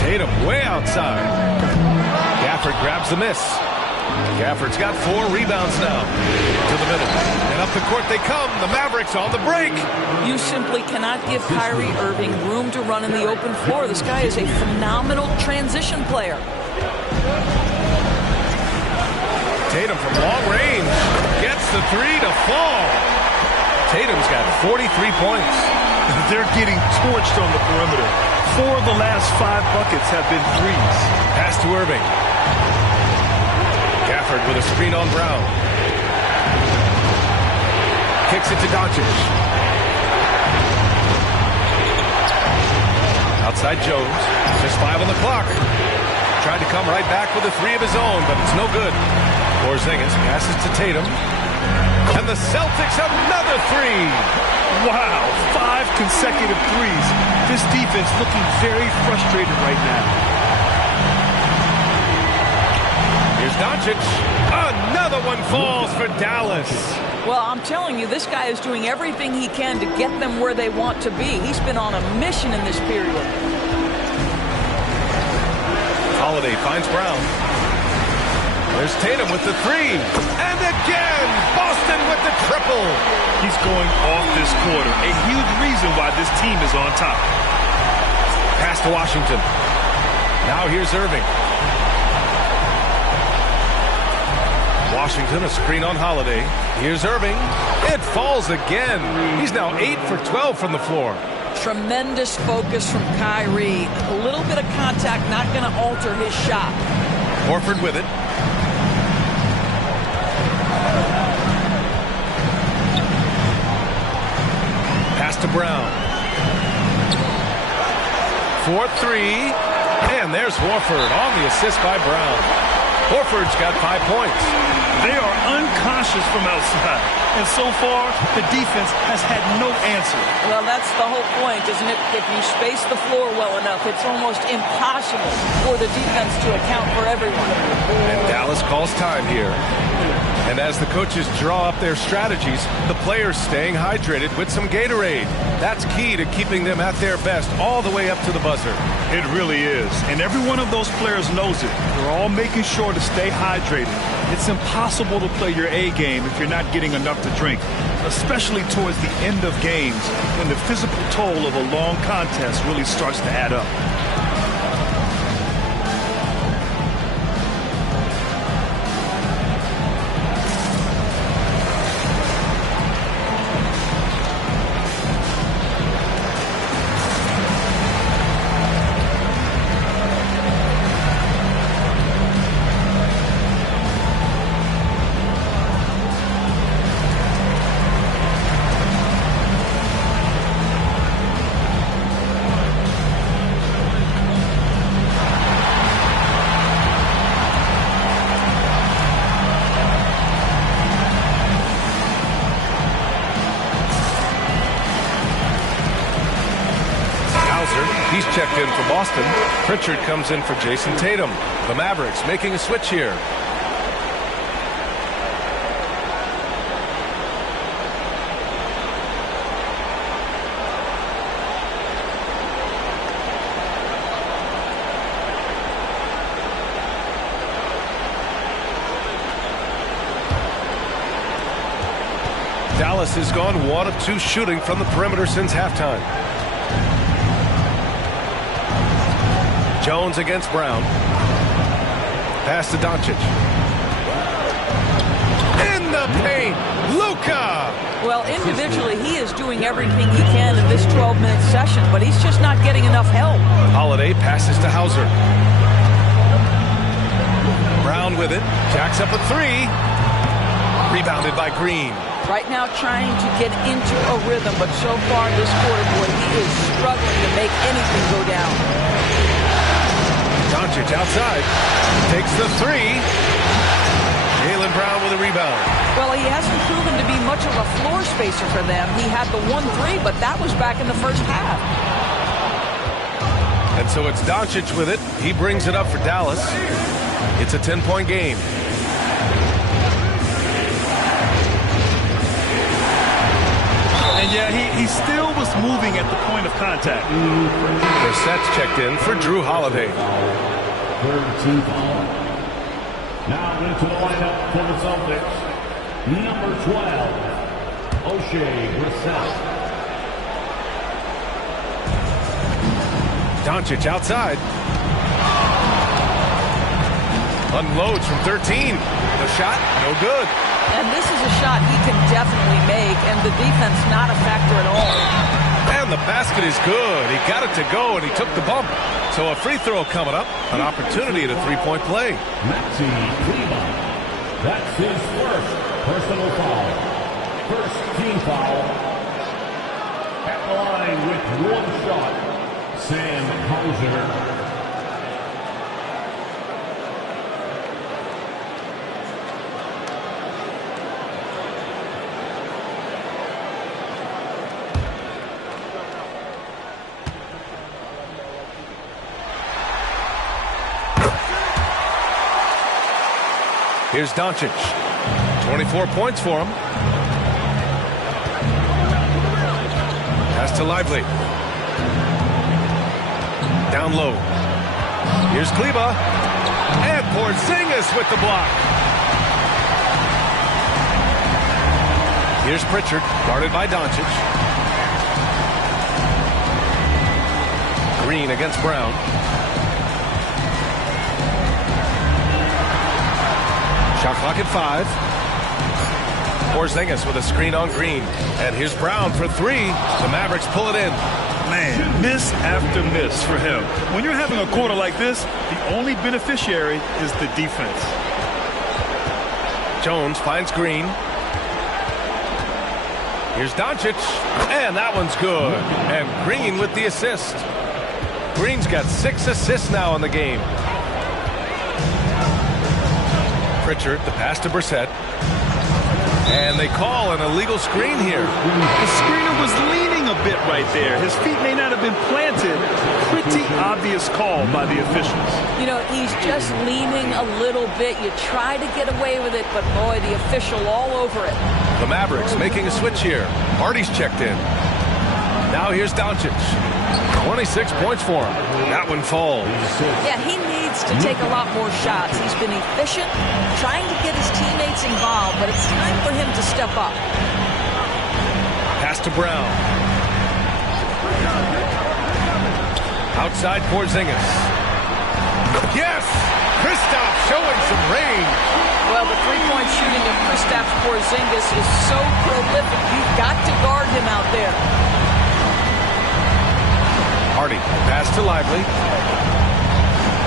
Tatum way outside. Gafford grabs the miss. Gafford's got 4 rebounds now. To the middle. And up the court they come. The Mavericks on the break. You simply cannot give Kyrie Irving room to run in the open floor. This guy is a phenomenal transition player. Tatum from long range gets the 3 to fall. Tatum's got 43 points. They're getting torched on the perimeter. 4 of the last 5 buckets have been threes. Pass to Irving. Gafford with a screen on Brown. Kicks it to Doncic. Outside Jones. Just 5 on the clock. Tried to come right back with a 3 of his own, but it's no good. Porzingis passes to Tatum. And the Celtics another 3. Wow, 5 consecutive threes. This defense looking very frustrated right now. Here's Doncic. Another one falls for Dallas. Well, I'm telling you, this guy is doing everything he can to get them where they want to be. He's been on a mission in this period. Holiday finds Brown. There's Tatum with the 3. And again, Boston with the triple. He's going off this quarter. A huge reason why this team is on top. Pass to Washington. Now here's Irving. Washington, a screen on Holiday. Here's Irving. It falls again. He's now 8 for 12 from the floor. Tremendous focus from Kyrie. A little bit of contact not going to alter his shot. Horford with it. Pass to Brown. 4-3. And there's Horford on the assist by Brown. Horford's got 5 points. They are unconscious from outside. And so far, the defense has had no answer. Well, that's the whole point, isn't it? If you space the floor well enough, it's almost impossible for the defense to account for everyone. And Dallas calls time here. And as the coaches draw up their strategies, the players staying hydrated with some Gatorade. That's key to keeping them at their best all the way up to the buzzer. It really is. And every one of those players knows it. They're all making sure to stay hydrated. It's impossible to play your A game if you're not getting enough to drink, especially towards the end of games when the physical toll of a long contest really starts to add up. He's checked in for Boston. Pritchard comes in for Jason Tatum. The Mavericks making a switch here. Dallas has gone 1 of 2 shooting from the perimeter since halftime. Jones against Brown. Pass to Doncic. In the paint, Luka! Well, individually, he is doing everything he can in this 12-minute session, but he's just not getting enough help. Holiday passes to Hauser. Brown with it. Jacks up a three. Rebounded by Green. Right now trying to get into a rhythm, but so far this quarter, boy, he is struggling to make anything go down. Doncic outside. Takes the three. Jaylen Brown with a rebound. Well, he hasn't proven to be much of a floor spacer for them. He had the 1-3, but that was back in the first half. And so it's Doncic with it. He brings it up for Dallas. It's a 10-point game. And yeah, he still was moving at the point of contact. Brissett's checked in for Drew Holiday. Third team foul. Now into the lineup for the Celtics. Number 12, O'Shea Brissett. Doncic outside. Unloads from 13. The shot, no good. And this is a shot he can definitely make, and the defense not a factor at all. And the basket is good. He got it to go, and he took the bump. So a free throw coming up. An opportunity at a three-point play. Maxi Kleber. That's his first personal foul. First team foul. At the line with one shot, Sam Hauser. Here's Doncic. 24 points for him. Pass to Lively. Down low. Here's Kleber. And Porzingis with the block. Here's Pritchard, guarded by Doncic. Green against Brown. Shot clock at 5. Porzingis with a screen on Green. And here's Brown for 3. The Mavericks pull it in. Man, miss after miss for him. When you're having a quarter like this, the only beneficiary is the defense. Jones finds Green. Here's Doncic. And that one's good. And Green with the assist. Green's got 6 assists now in the game. Pritchard, the pass to Brissett. And they call an illegal screen here. The screener was leaning a bit right there. His feet may not have been planted. Pretty obvious call by the officials. You know, he's just leaning a little bit. You try to get away with it, but boy, the official all over it. The Mavericks making a switch here. Hardy's checked in. Now here's Doncic. 26 points for him. That one falls. Yeah, he needs to take a lot more shots. He's been efficient, trying to get his teammates involved, but it's time for him to step up. Pass to Brown. Outside Porzingis. Yes! Kristaps showing some range. Well, the three-point shooting of Kristaps Porzingis is so prolific. You've got to guard him out there. Hardy, pass to Lively.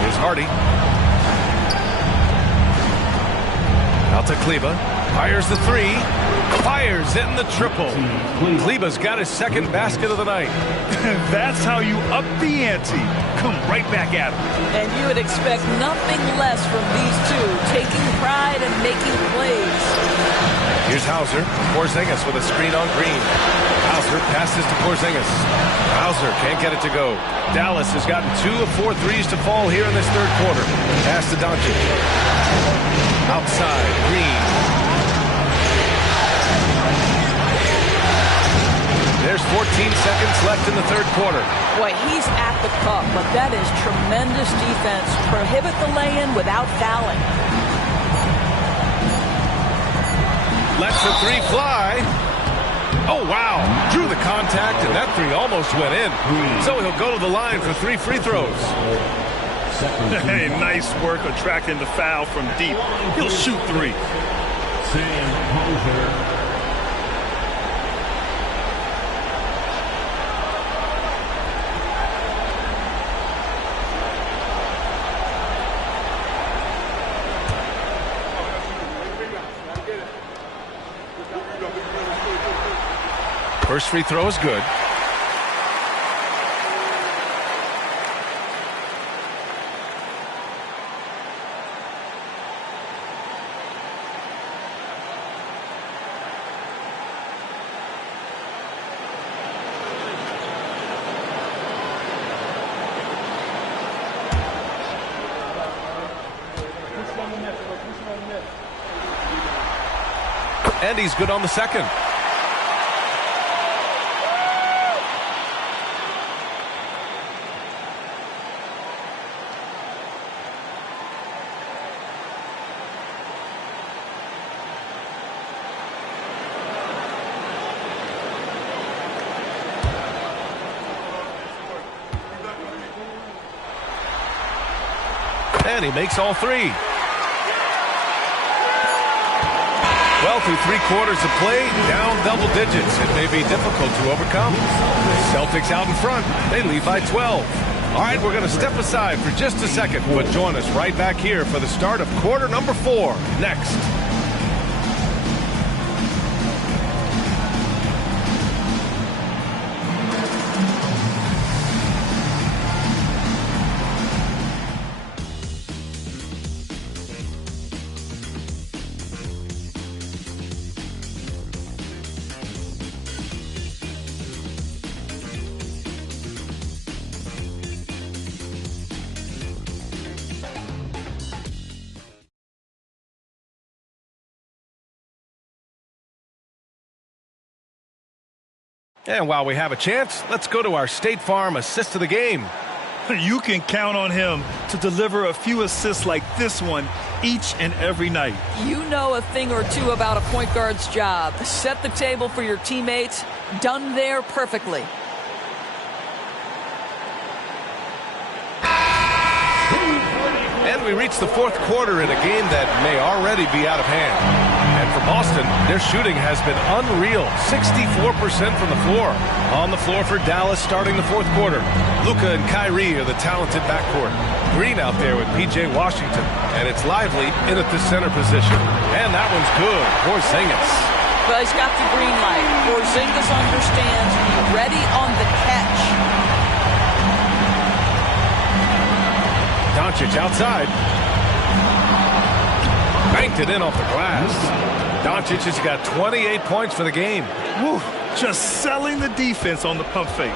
Here's Hardy. Out to Kleber. Fires the 3. Fires in the triple. Kleber's got his second basket of the night. That's how you up the ante. Come right back at him. And you would expect nothing less from these two, taking pride and making plays. Here's Hauser. Porzingis with a screen on Green. Hauser passes to Porzingis. Hauser can't get it to go. Dallas has gotten 2 of 4 threes to fall here in this third quarter. Pass to Doncic. Outside, Green. There's 14 seconds left in the third quarter. Boy, he's at the cup, but that is tremendous defense. Prohibit the lay-in without fouling. Lets the 3 fly. Oh, wow. Drew the contact, and that 3 almost went in. So he'll go to the line for 3 free throws. Hey, nice work attracting the foul from deep. He'll shoot 3. Sam Hauser. First free throw is good. And he's good on the second. And he makes all three. Well, through 3/4 of play, down double digits. It may be difficult to overcome. Celtics out in front. They lead by 12. All right, we're going to step aside for just a second, but join us right back here for the start of quarter number 4 next. And while we have a chance, let's go to our State Farm assist of the game. You can count on him to deliver a few assists like this one each and every night. You know a thing or two about a point guard's job. Set the table for your teammates. Done there perfectly. And we reach the 4th quarter in a game that may already be out of hand. And for Boston, their shooting has been unreal. 64% from the floor. On the floor for Dallas starting the 4th quarter. Luka and Kyrie are the talented backcourt. Green out there with P.J. Washington. And it's Lively in at the center position. And that one's good. Porzingis. Well, he's got the green light. Porzingis understands. Be ready on the catch. Doncic outside. Banked it in off the glass. Doncic has got 28 points for the game. Woo, just selling the defense on the pump fake.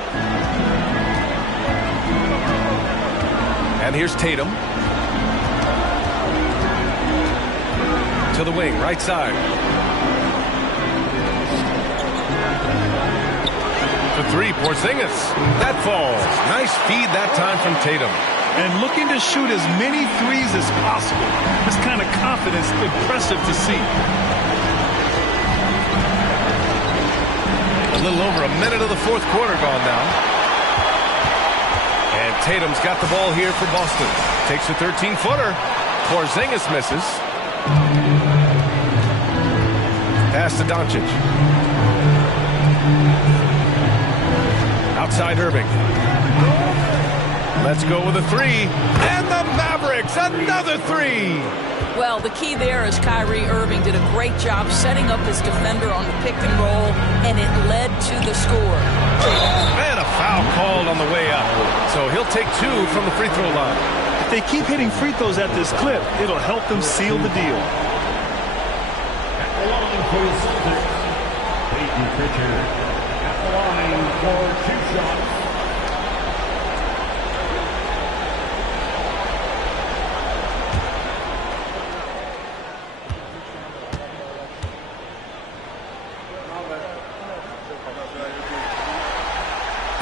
And here's Tatum. To the wing, right side. For three, Porzingis. That falls. Nice feed that time from Tatum. And looking to shoot as many threes as possible. This kind of confidence, impressive to see. A little over a minute of the 4th quarter gone now. And Tatum's got the ball here for Boston. Takes a 13-footer. Porzingis misses. Pass to Doncic. Outside Irving. Let's go with a three. And the Mavericks, another three. Well, the key there is Kyrie Irving did a great job setting up his defender on the pick and roll, and it led to the score. And a foul called on the way up. So he'll take 2 from the free throw line. If they keep hitting free throws at this clip, it'll help them seal the deal. At the line for the Celtics, Peyton Pritchard. At the line for 2 shots.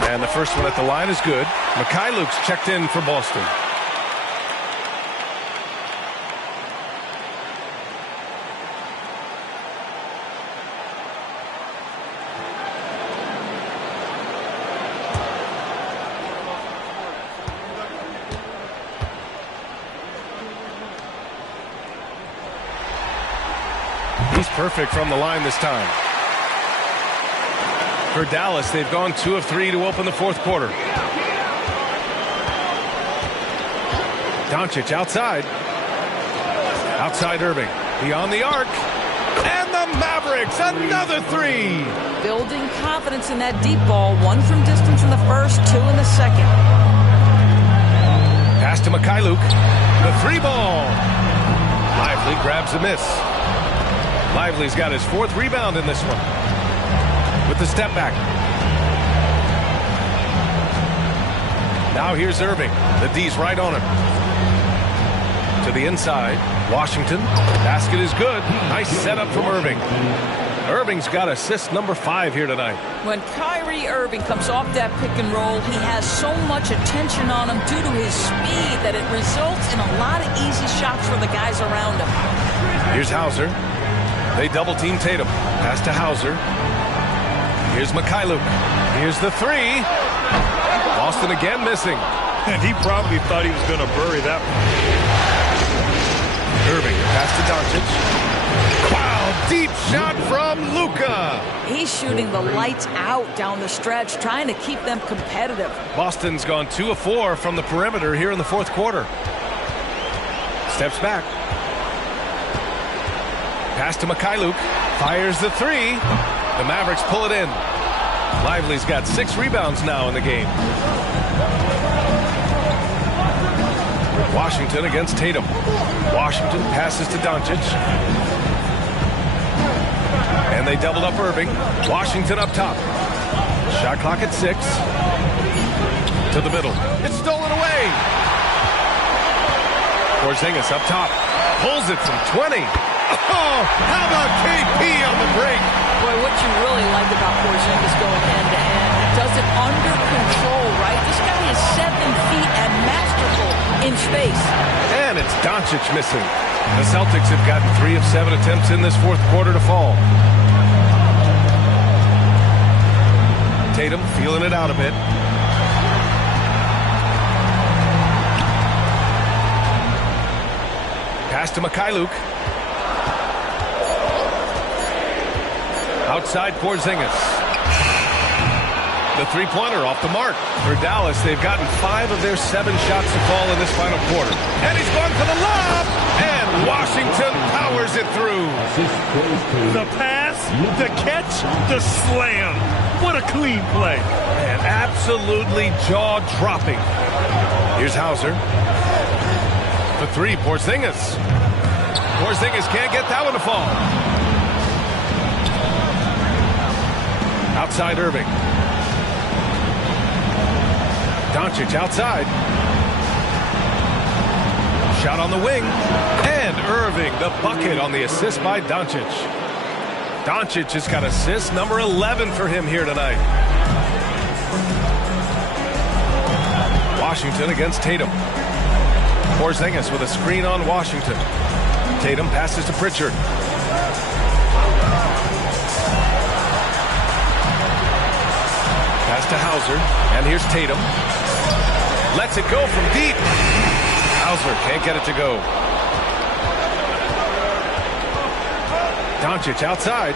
And the first one at the line is good. Mikhailuk's checked in for Boston. He's perfect from the line this time. For Dallas, they've gone 2 of 3 to open the 4th quarter. Doncic outside. Outside Irving. Beyond the arc. And the Mavericks, another three. Building confidence in that deep ball. 1 from distance in the first, 2 in the second. Pass to Mikhailuk. The three ball. Lively grabs a miss. Lively's got his 4th rebound in this one. With the step back. Now here's Irving. The D's right on him. To the inside. Washington. Basket is good. Nice setup from Irving. Irving's got assist number 5 here tonight. When Kyrie Irving comes off that pick and roll, he has so much attention on him due to his speed that it results in a lot of easy shots for the guys around him. Here's Hauser. They double team Tatum. Pass to Hauser. Here's Mikhailuk. Here's the three. Boston again missing. And he probably thought he was going to bury that one. Irving, pass to Doncic. Wow, deep shot from Luka. He's shooting the lights out down the stretch, trying to keep them competitive. Boston's gone 2 of 4 from the perimeter here in the 4th quarter. Steps back. Pass to Mikhailuk. Fires the three. The Mavericks pull it in. Lively's got 6 rebounds now in the game. Washington against Tatum. Washington passes to Doncic. And they doubled up Irving. Washington up top. Shot clock at 6. To the middle. It's stolen away. Porzingis up top. Pulls it from 20. Oh, how about KP on the break? Boy, what you really like about Porzingis going end-to-end, he does it under control, right? This guy is 7 feet and masterful in space. And it's Doncic missing. The Celtics have gotten 3 of 7 attempts in this 4th quarter to fall. Tatum feeling it out a bit. Pass to Mikhailuk. Outside Porzingis. The three-pointer off the mark. For Dallas, they've gotten 5 of their 7 shots to fall in this final quarter. And he's going for the lob! And Washington powers it through. The pass, the catch, the slam. What a clean play. And absolutely jaw-dropping. Here's Hauser. For 3, Porzingis. Porzingis can't get that one to fall. Outside Irving. Doncic outside. Shot on the wing. And Irving, the bucket on the assist by Doncic. Doncic has got assist number 11 for him here tonight. Washington against Tatum. Porzingis with a screen on Washington. Tatum passes to Pritchard. Pass to Hauser, and here's Tatum. Lets it go from deep. Hauser can't get it to go. Doncic outside.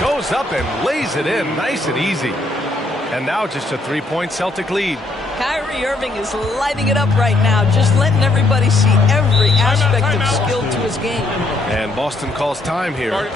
Goes up and lays it in nice and easy. And now just a 3-point Celtic lead. Kyrie Irving is lighting it up right now, just letting everybody see every aspect of skill to his game. And Boston calls time here.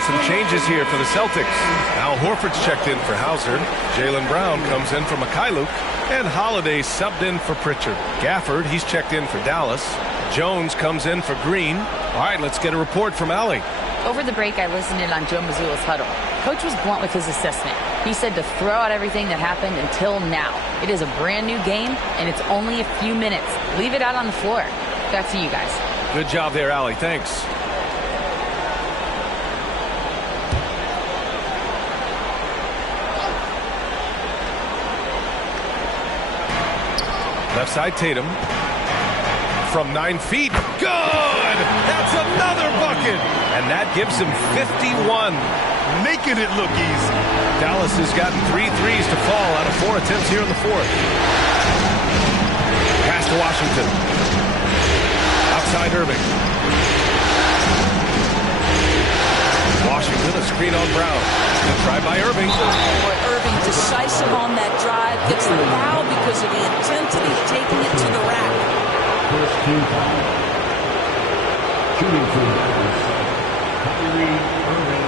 And some changes here for the Celtics. Al Horford's checked in for Hauser. Jaylen Brown comes in for Mikhailuk. And Holiday subbed in for Pritchard. Gafford, he's checked in for Dallas. Jones comes in for Green. All right, let's get a report from Allie. Over the break, I listened in on Joe Mazzulla's huddle. Coach was blunt with his assessment. He said to throw out everything that happened until now. It is a brand new game, and it's only a few minutes. Leave it out on the floor. Back to you guys. Good job there, Allie. Thanks. Left side, Tatum. From 9 feet. Good! That's another bucket! And that gives him 51. Making it look easy. Dallas has gotten 3 threes to fall out of 4 attempts here in the fourth. Pass to Washington. Outside Irving. Washington, a screen on Brown. Good try by Irving. Boy, Irving decisive on that drive. Gets the foul because of the intensity taking it to the rack. First team foul. Shooting for the Mavericks. Kyrie Irving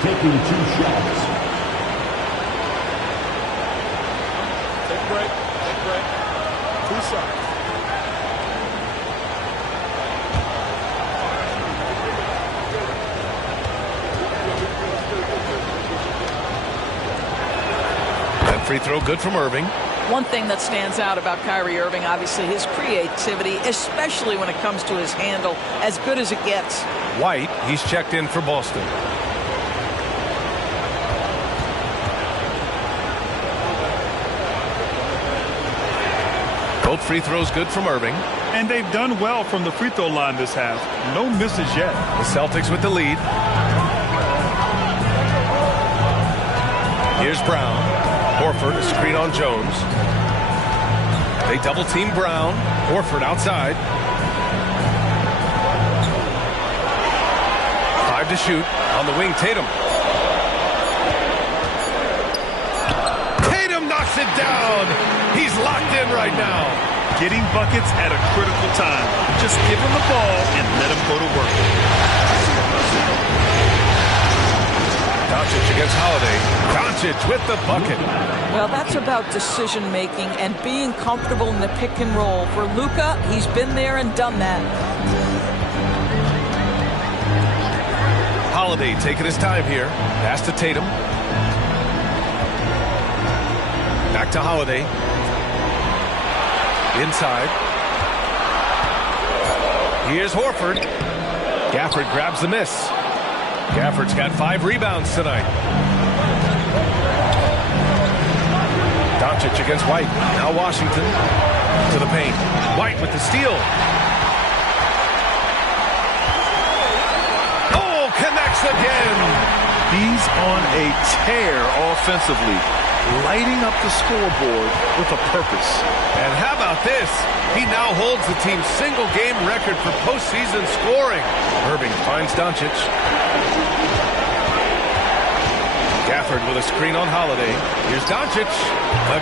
taking 2 shots. Take a break. Take a break. 2 shots. That free throw good from Irving. One thing that stands out about Kyrie Irving, obviously, his creativity, especially when it comes to his handle, as good as it gets. White, he's checked in for Boston. Both free throws good from Irving. And they've done well from the free throw line this half. No misses yet. The Celtics with the lead. Here's Brown. Horford, a screen on Jones. They double team Brown. Horford outside. 5 to shoot. On the wing, Tatum. Tatum knocks it down. He's locked in right now. Getting buckets at a critical time. Just give him the ball and let him go to work. Doncic against Holiday. Doncic with the bucket. Well, that's about decision making and being comfortable in the pick and roll. For Luka, he's been there and done that. Holiday taking his time here. Pass to Tatum. Back to Holiday. Inside. Here's Horford. Gafford grabs the miss. Gafford's got 5 rebounds tonight. Doncic against White. Now Washington to the paint. White with the steal. Oh, connects again. He's on a tear offensively, lighting up the scoreboard with a purpose. And how about this? He now holds the team's single-game record for postseason scoring. Irving finds Doncic. Gafford with a screen on Holiday. Here's Doncic.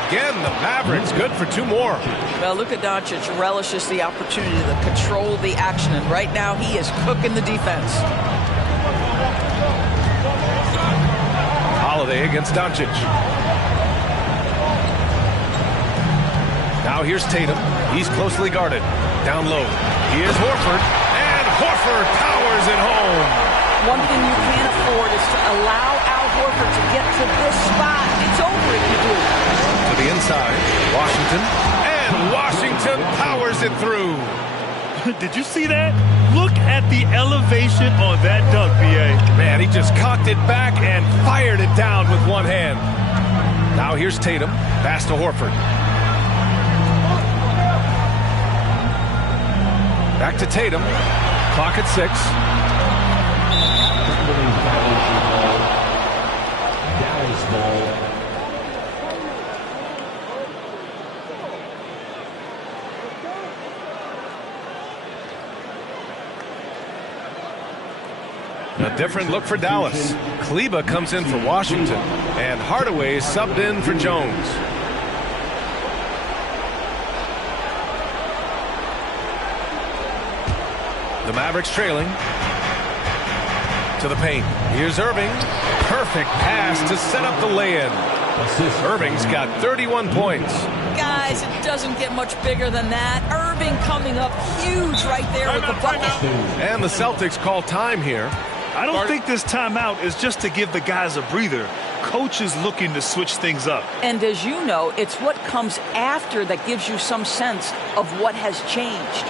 Again, the Mavericks good for 2 more. Well, Luka Doncic relishes the opportunity to control the action, and right now he is cooking the defense. Holiday against Doncic. Now here's Tatum. He's closely guarded. Down low. Here's Horford. And Horford powers it home. One thing you can't afford is to allow Al Horford to get to this spot. It's over if you do. To the inside. Washington. And Washington powers it through. Did you see that? Look at the elevation on that dunk, BA. Man, he just cocked it back and fired it down with one hand. Now here's Tatum. Pass to Horford. Back to Tatum. Clock at 6. Dallas ball. A different look for Dallas. Kleba comes in for Washington, and Hardaway is subbed in for Jones. The Mavericks trailing. to the paint. Here's Irving. Perfect pass to set up the lay-in. Irving's got 31 points. Guys, it doesn't get much bigger than that. Irving coming up huge right there with the bucket. And the Celtics call time here. I don't think this timeout is just to give the guys a breather. Coach is looking to switch things up. And as you know, it's what comes after that gives you some sense of what has changed.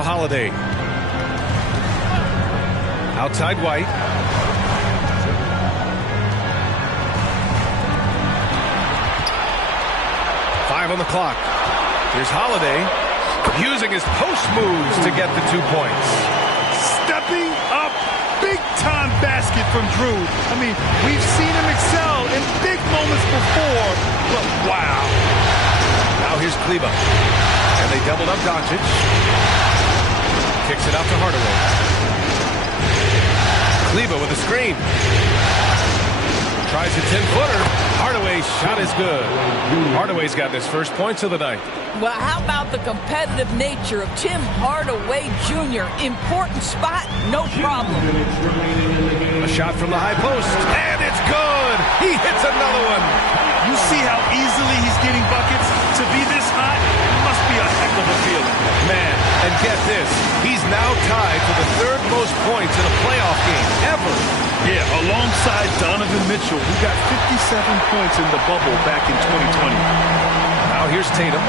Holiday. Outside White. Five on the clock. Here's Holiday using his post moves to get the 2 points. Stepping up, big-time basket from Drew. I mean, we've seen him excel in big moments before, but wow. Now here's Kleba. And they doubled up Doncic. Kicks it out to Hardaway. Kleba with a screen. Tries a 10-footer. Hardaway's shot is good. Hardaway's got his first points of the night. Well, how about the competitive nature of Tim Hardaway Jr.? Important spot, no problem. A shot from the high post, and it's good. He hits another one. You see how easily he's getting buckets? To be this hot must be a heck of a feeling. Man, and get this. He's now tied for the third most points in a playoff game ever. Yeah, alongside Donovan Mitchell, who got 57 points in the bubble back in 2020. Now here's Tatum.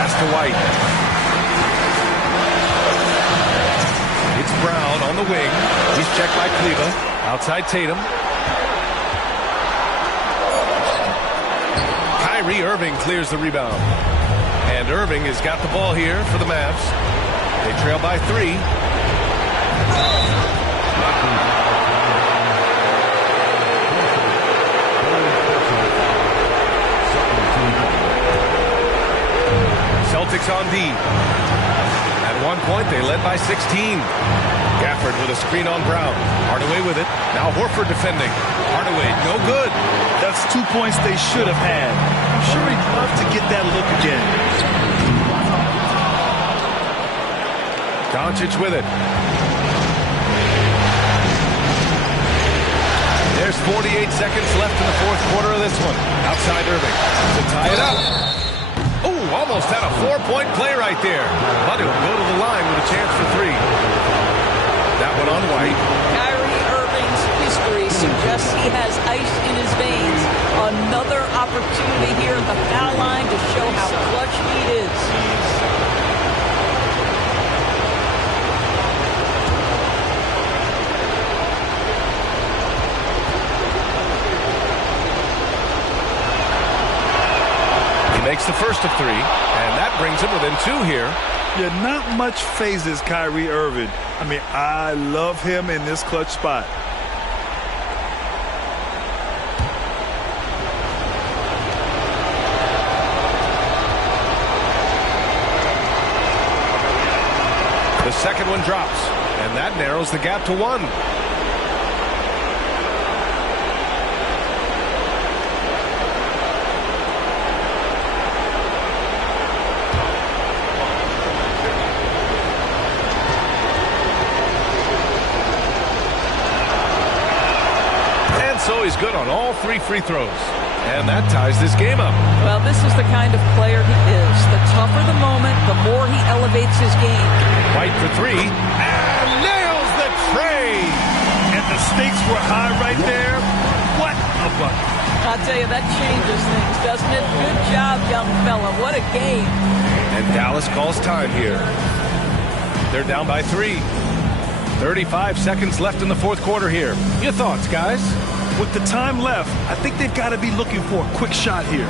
Pass to White. It's Brown on the wing. He's checked by Kleba. Outside Tatum. Kyrie Irving clears the rebound. And Irving has got the ball here for the Mavs. They trail by 3. Celtics on D. At one point, they led by 16. Gafford with a screen on Brown. Hardaway with it. Now Horford defending. Hardaway, no good. That's 2 points they should have had. I'm sure he'd love to get that look again. Doncic with it. There's 48 seconds left in the fourth quarter of this one. Outside Irving to tie it up. Oh, almost had a 4-point play right there. But he'll go to the line with a chance for 3. That one on White. Kyrie Irving's history suggests he has ice in his veins. Another opportunity here at the foul line to show how clutch he is. the first of 3, and that brings him within 2 here. Yeah, not much phases Kyrie Irving. I mean, I love him in this clutch spot. The second one drops, and that narrows the gap to 1. So he's good on all 3 free throws. And that ties this game up. Well, this is the kind of player he is. The tougher the moment, the more he elevates his game. White for 3. And nails the tray. And the stakes were high right there. What a bucket. I'll tell you, that changes things, doesn't it? Good job, young fella. What a game. And Dallas calls time here. They're down by 3. 35 seconds left in the fourth quarter here. Your thoughts, guys? With the time left, I think they've got to be looking for a quick shot here.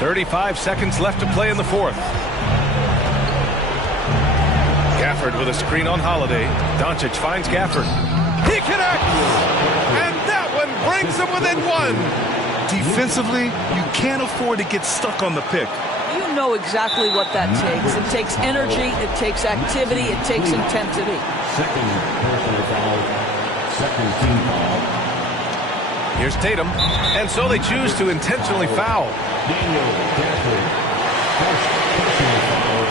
.35 seconds left to play in the fourth. Gafford with a screen on Holiday. Doncic finds Gafford. He connects! And that one brings him within 1. Defensively, you can't afford to get stuck on the pick. You know exactly what that takes. It takes energy, it takes activity, it takes intensity. Second personal foul. Second team foul. Here's Tatum, and so they choose to intentionally foul. Daniel Gafford. First personal foul.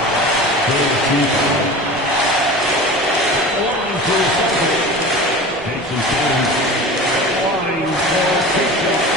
Third team foul. Line for the Celtics. Jason Tatum. Line for six shots.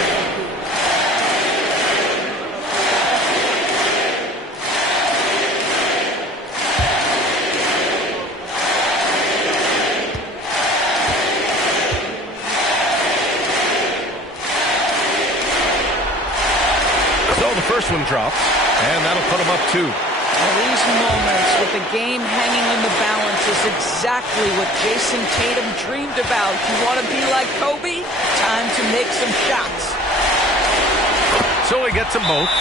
First one drops, and that'll put him up 2. Now these moments with the game hanging in the balance is exactly what Jason Tatum dreamed about. You want to be like Kobe? Time to make some shots. So he gets them both,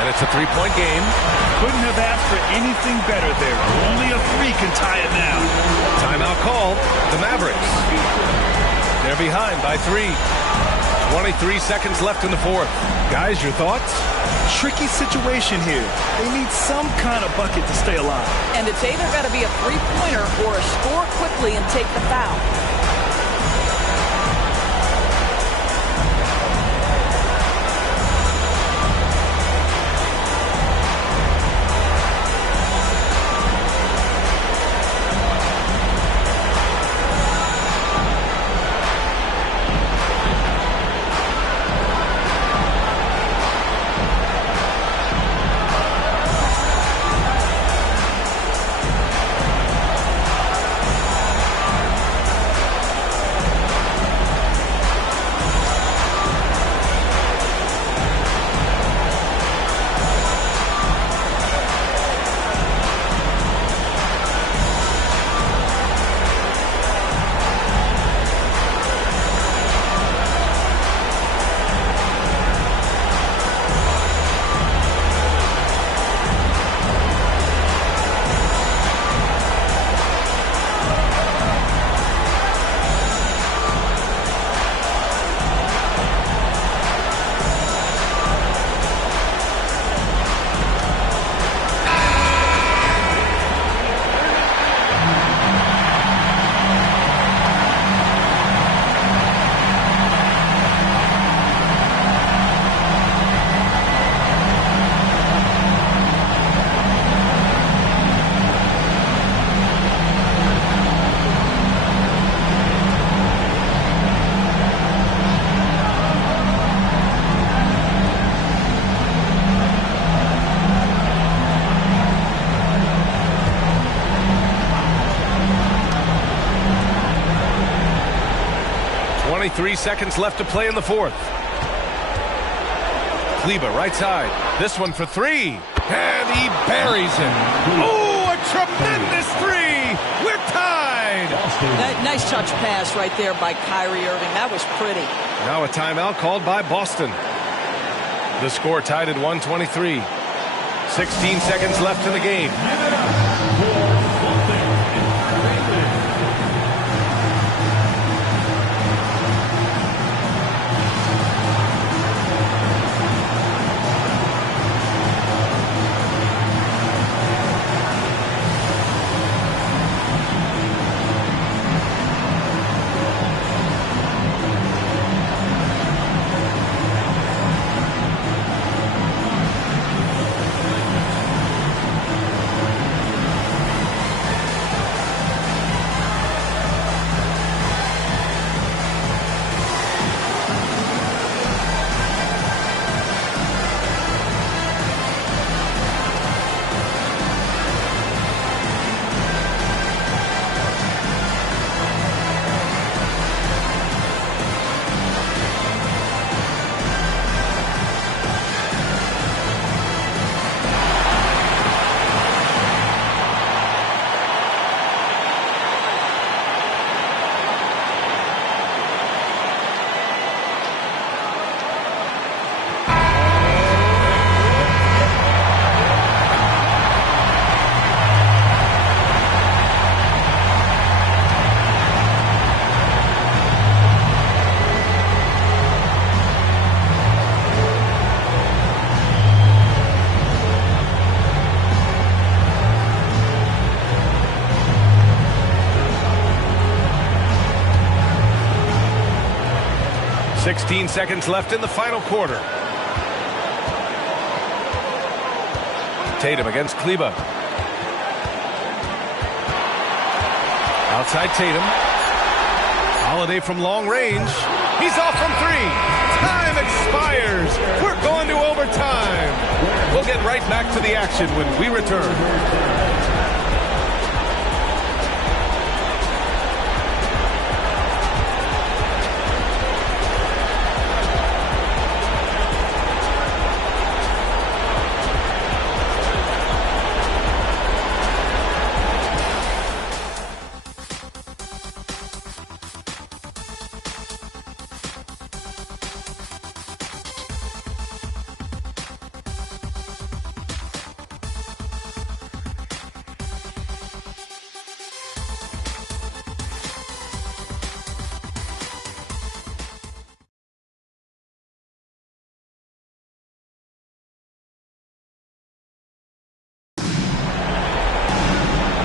and it's a 3-point game. Couldn't have asked for anything better there. Only a 3 can tie it now. Timeout called. The Mavericks. They're behind by 3. 23 seconds left in the fourth. Guys, your thoughts? Tricky situation here. They need some kind of bucket to stay alive. And it's either got to be a three-pointer or a score quickly and take the foul. 23 seconds left to play in the fourth. Kleber, right side. This one for three. And he buries it. Oh, a tremendous three. We're tied. Nice touch pass right there by Kyrie Irving. That was pretty. Now a timeout called by Boston. The score tied at 123. 16 seconds left in the game. 16 seconds left in the final quarter. Tatum against Kleber. Outside Tatum. Holiday from long range. He's off from three. Time expires. We're going to overtime. We'll get right back to the action when we return.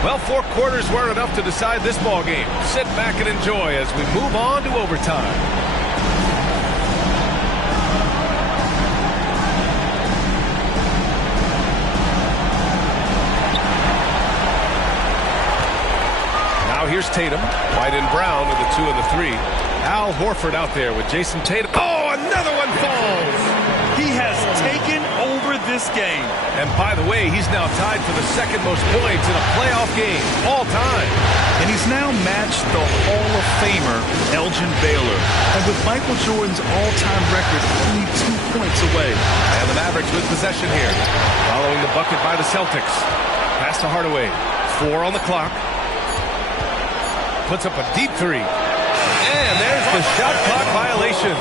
Well, 4 quarters weren't enough to decide this ball game. Sit back and enjoy as we move on to overtime. Now here's Tatum. White and Brown are the 2 and the 3. Al Horford out there with Jason Tatum. Oh, another one falls. He has taken over this game. And by the way, he's now tied for the second most points in a playoff game all time. And he's now matched the Hall of Famer, Elgin Baylor. And with Michael Jordan's all-time record only 2 points away. And the Mavericks with possession here. Following the bucket by the Celtics. Pass to Hardaway. 4 on the clock. Puts up a deep 3. And there's the shot clock violation.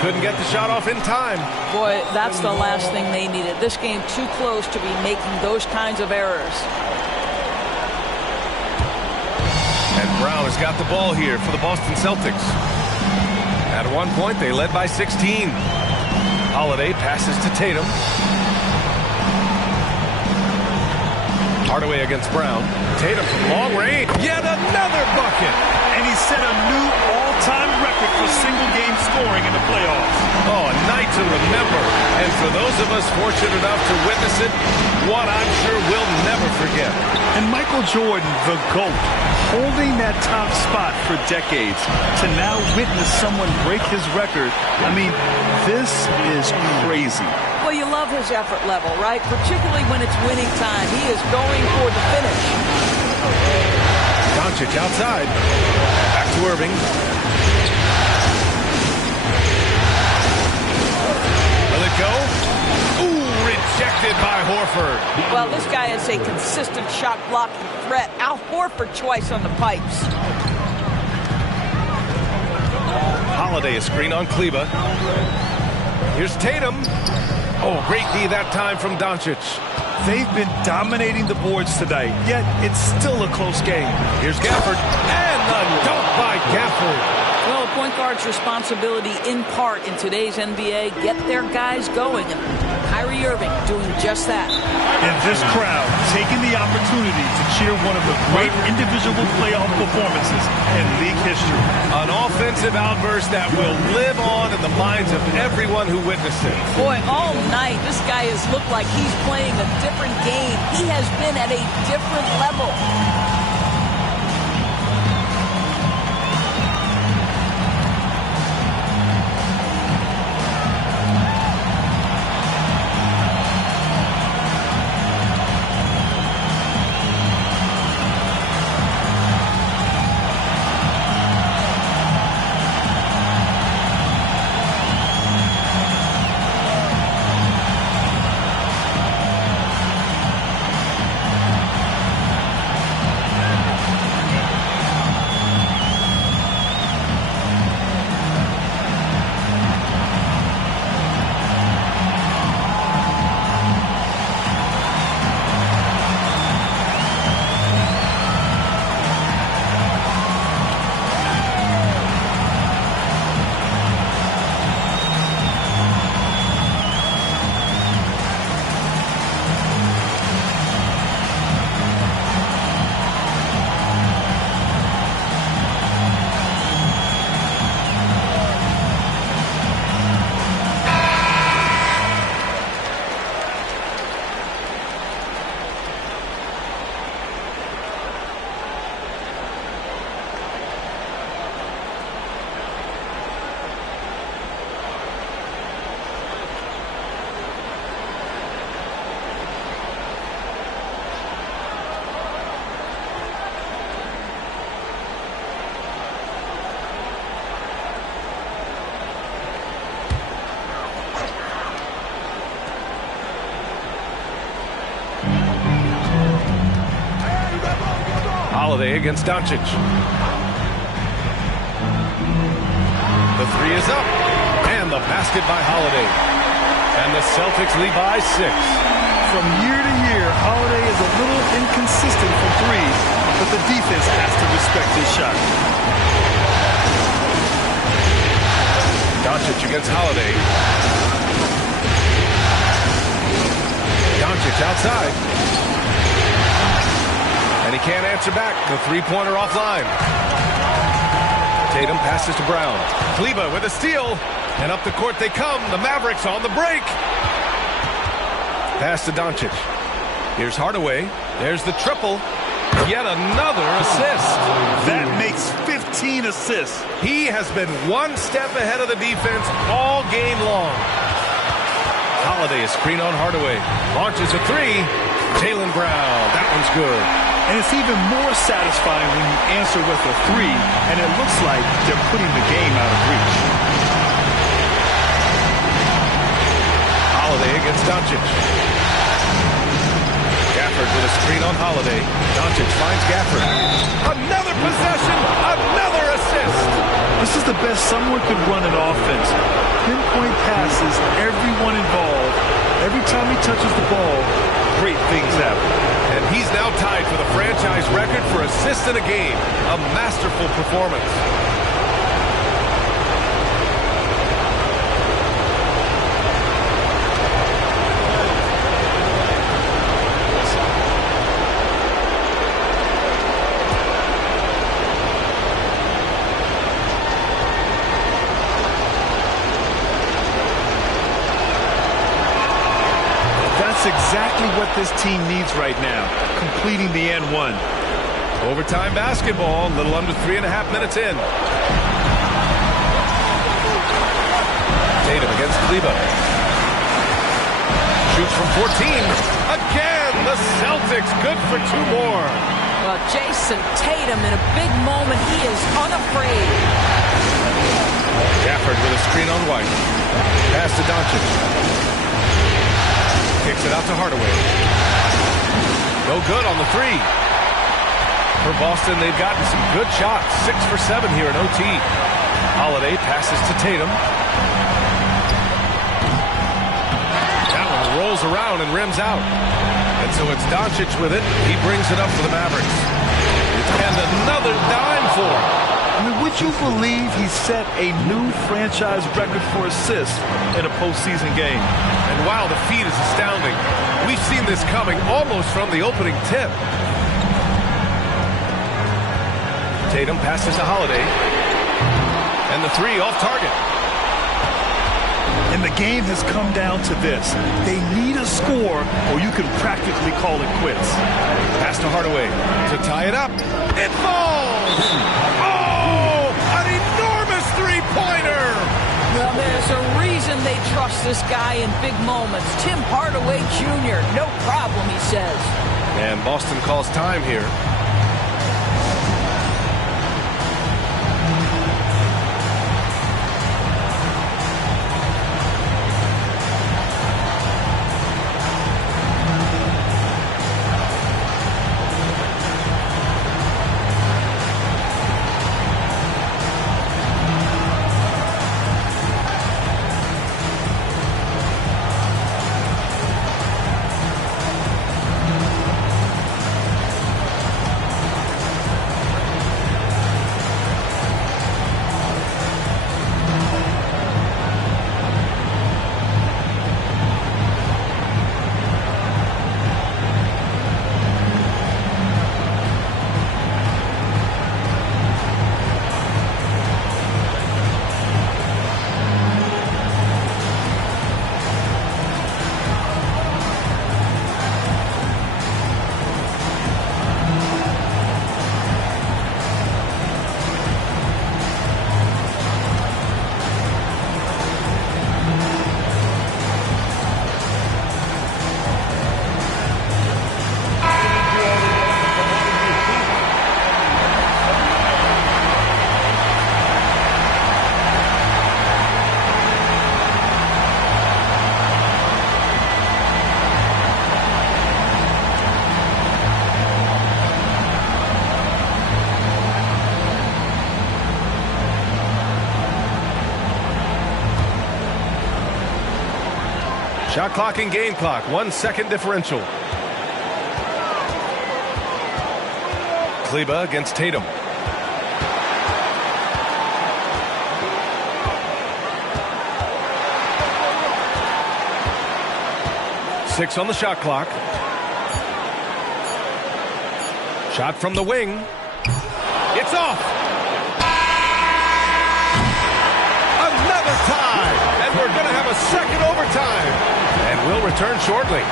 Couldn't get the shot off in time. Boy, that's the last thing they needed. This game too close to be making those kinds of errors. And Brown has got the ball here for the Boston Celtics. At one point, they led by 16. Holiday passes to Tatum. Hardaway against Brown. Tatum from long range. Yet another bucket. And he set a new all-time record for single-game scoring in the playoffs. Oh, a night to remember. And for those of us fortunate enough to witness it, one I'm sure we'll never forget. And Michael Jordan, the GOAT, holding that top spot for decades, to now witness someone break his record. I mean, this is crazy. Well, you love his effort level, right? Particularly when it's winning time. He is going for the finish. Doncic outside. Back to Irving. Will it go? Ooh, rejected by Horford. Well, this guy is a consistent shot blocking threat. Al Horford twice on the pipes. Holiday, a screen on Kleba. Here's Tatum. Oh, great D that time from Doncic. They've been dominating the boards tonight, yet it's still a close game. Here's Gafford. And the dunk by Gafford. Well, a point guard's responsibility in part in today's NBA, get their guys going. And Kyrie Irving doing just that. And this crowd taking the opportunity to cheer one of the great individual playoff performances in league history. An offensive outburst that will live on in the minds of everyone who witnessed it. Boy, all night, this guy has looked like he's playing a different game. He has been at a different level. Holiday against Doncic. The three is up. And the basket by Holiday. And the Celtics lead by 6. From year to year, Holiday is a little inconsistent from three, but the defense has to respect his shot. Doncic against Holiday. Doncic outside. And he can't answer back. The three-pointer offline. Tatum passes to Brown. Kleba with a steal. And up the court they come. The Mavericks on the break. Pass to Doncic. Here's Hardaway. There's the triple. Yet another assist. That makes 15 assists. He has been one step ahead of the defense all game long. Holiday, a screen on Hardaway. Launches a three. Jaylen Brown. That one's good. And it's even more satisfying when you answer with a three, and it looks like they're putting the game out of reach. Holiday against Doncic. Gafford with a screen on Holiday. Doncic finds Gafford. Another possession, another assist. This is the best someone could run an offense. Pinpoint passes, everyone involved. Every time he touches the ball, great things happen. And he's now tied for the franchise record for assists in a game. A masterful performance. Exactly what this team needs right now, completing the N1. Overtime basketball, a little under 3.5 minutes in. Tatum against Kleba. Shoots from 14. Again, the Celtics good for 2 more. Well, Jason Tatum in a big moment, he is unafraid. Gafford with a screen on White. Pass to Doncic. Kicks it out to Hardaway. No good on the three. For Boston, they've gotten some good shots. 6 for 7 here in OT. Holiday passes to Tatum. That one rolls around and rims out. And so it's Doncic with it. He brings it up for the Mavericks. And another dime for him. I mean, would you believe he set a new franchise record for assists in a postseason game? And wow, the feat is astounding. We've seen this coming almost from the opening tip. Tatum passes to Holiday. And the three off target. And the game has come down to this. They need a score or you can practically call it quits. Pass to Hardaway to tie it up. It falls! Oh! An enormous three-pointer! Well, there's a reason they trust this guy in big moments. Tim Hardaway Jr., no problem, he says. And Boston calls time here. Shot clock and game clock, 1 second differential. Kleber against Tatum. Six on the shot clock. Shot from the wing. It's off. Another tie. And we're going to have a second overtime. And we'll return shortly.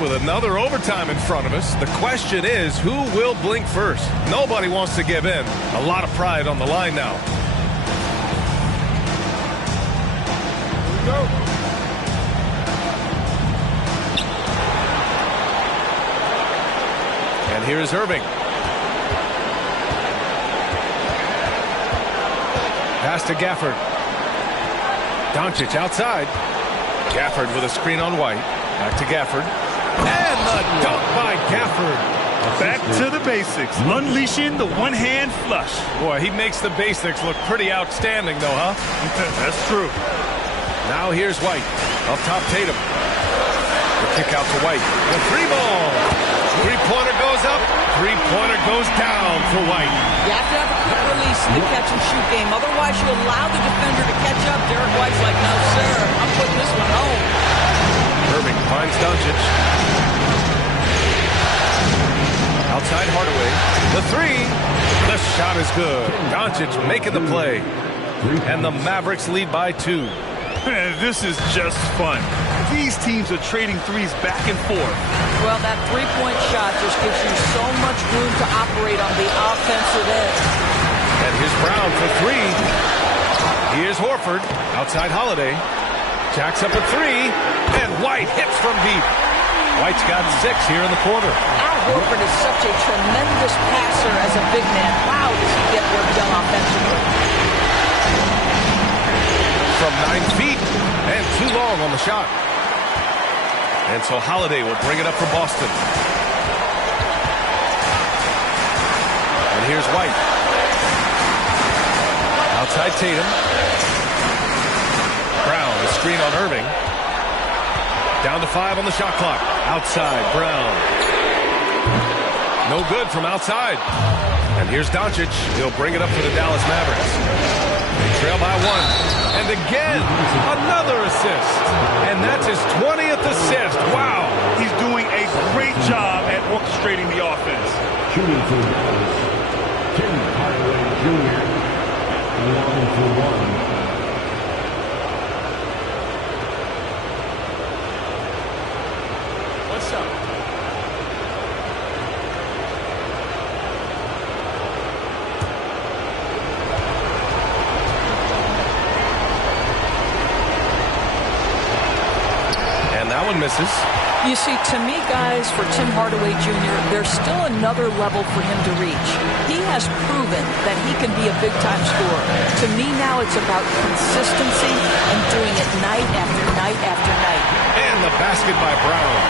With another overtime in front of us, the question is, who will blink first? Nobody wants to give in. A lot of pride on the line now. Here we go. And here's Irving. Pass to Gafford. Doncic outside. Gafford with a screen on White. Back to Gafford. And the dunk by Gafford. Back to the basics. Unleashing the one-hand flush. Boy, he makes the basics look pretty outstanding, though, huh? That's true. Now here's White. Up top, Tatum. The kick out to White. The three ball. Three-pointer goes up. Three-pointer goes down for White. You have to have a quick release in the catch-and-shoot game. Otherwise, you allow the defender to catch up. Derek White's like, no, sir. I'm putting this one home. finds Doncic. Outside Hardaway. The three. The shot is good. Doncic making the play. And the Mavericks lead by 2. Man, this is just fun. These teams are trading threes back and forth. Well, that three-point shot just gives you so much room to operate on the offensive end. And here's Brown for 3. Here's Horford. Outside Holiday. Jacks up a 3. And White hits from deep. White's got 6 here in the quarter. Al Horford is such a tremendous passer as a big man. Wow, does he get work done offensively. From 9 feet and too long on the shot. And so Holiday will bring it up for Boston. And here's White. Outside Tatum. Brown, a screen on Irving. Down to 5 on the shot clock. Outside, Brown. No good from outside. And here's Doncic. He'll bring it up for the Dallas Mavericks. They trail by 1. And again, another assist. And that's his 20th assist. Wow. He's doing a great job at orchestrating the offense. Shooting for Dallas, Tim Hardaway Jr. at 1-for-1. What's up? That one misses. You see, to me, guys, for Tim Hardaway Jr., there's still another level for him to reach. He has proven that he can be a big-time scorer. To me now, it's about consistency and doing it night after night after night. And the basket by Brown.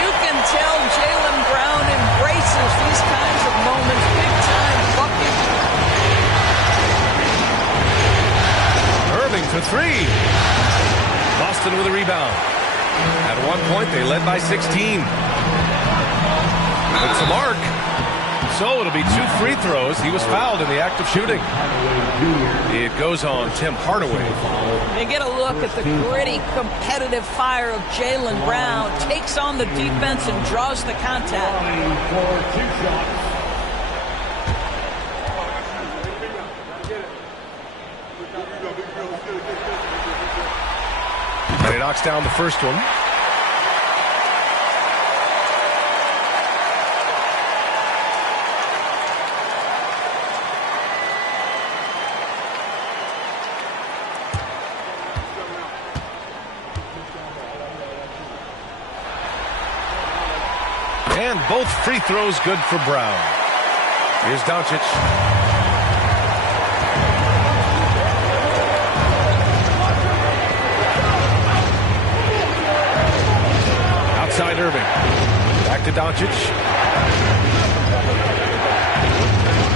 You can tell Jaylen Brown embraces these kinds of moments, big-time bucket. Irving for 3. Boston with a rebound. At one point, they led by 16. It's a mark. So it'll be 2 free throws. He was fouled in the act of shooting. It goes on Tim Hardaway. You get a look at the gritty, competitive fire of Jaylen Brown. Takes on the defense and draws the contact. And he knocks down the first one. And both free throws good for Brown. Here's Doncic. Outside Irving. Back to Doncic.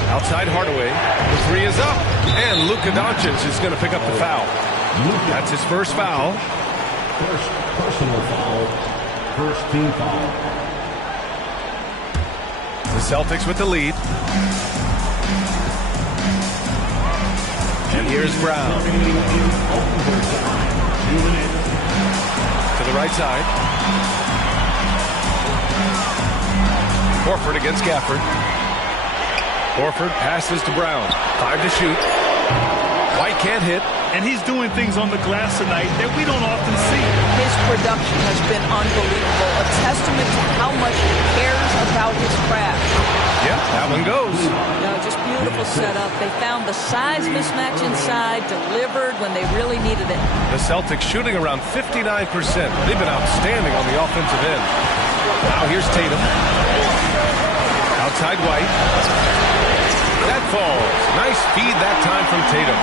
Outside Hardaway. The 3 is up. And Luka Doncic is going to pick up the foul. That's his first foul. First personal foul. First team foul. The Celtics with the lead. And here's Brown. To the right side. Horford against Gafford. Horford passes to Brown. 5 to shoot. White can't hit. And he's doing things on the glass tonight that we don't often see. His production has been unbelievable. A testament to how much he cares about his craft. Yeah, that one goes. No, just beautiful setup. They found the size mismatch inside, delivered when they really needed it. The Celtics shooting around 59%. They've been outstanding on the offensive end. Now here's Tatum. Outside White. That falls. Nice feed that time from Tatum.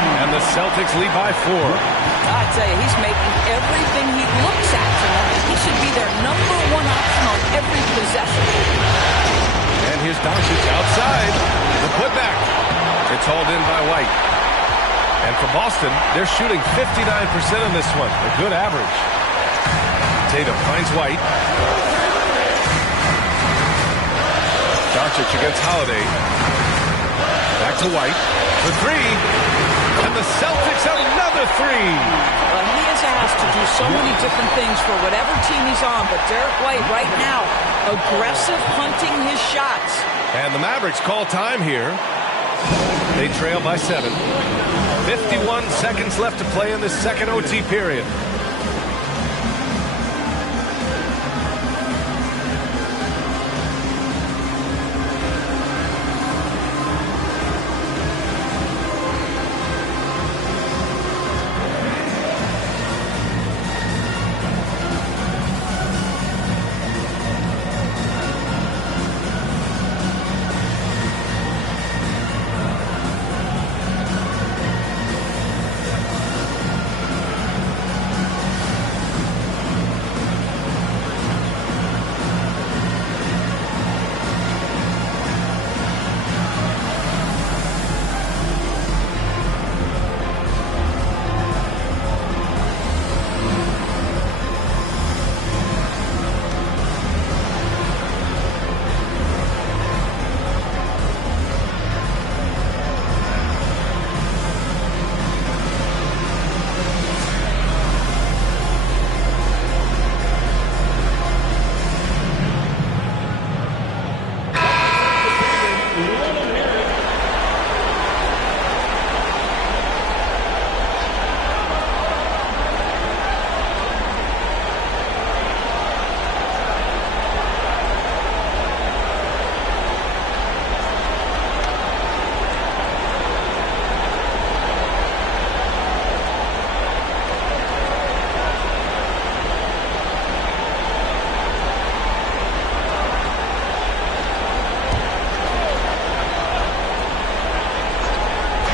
And the Celtics lead by 4. I tell you, he's making everything he looks at tonight. He should be their #1 option on every possession. And here's Doncic outside. The putback. It's hauled in by White. And for Boston, they're shooting 59% on this one. A good average. Tatum finds White. Doncic against Holiday. Back to White. The 3. And the Celtics have another 3. Well, he has asked to do so many different things for whatever team he's on, but Derek White right now, aggressive hunting his shots. And the Mavericks call time here. They trail by 7. 51 seconds left to play in this second OT period.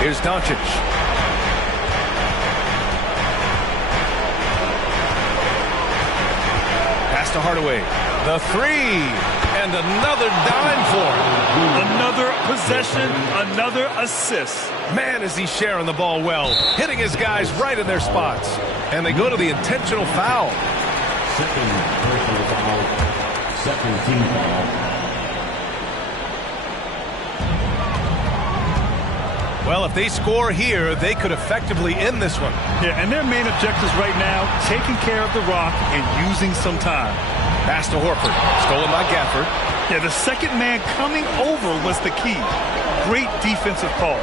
Here's Doncic. Pass to Hardaway. The three. And another dime for him. Another possession, another assist. Man, is he sharing the ball well. Hitting his guys right in their spots. And they go to the intentional foul. Second personal foul. Second team foul. Well, if they score here, they could effectively end this one. Yeah, and their main objectives right now, taking care of the rock and using some time. Pass to Horford. Stolen by Gafford. Yeah, the second man coming over was the key. Great defensive call.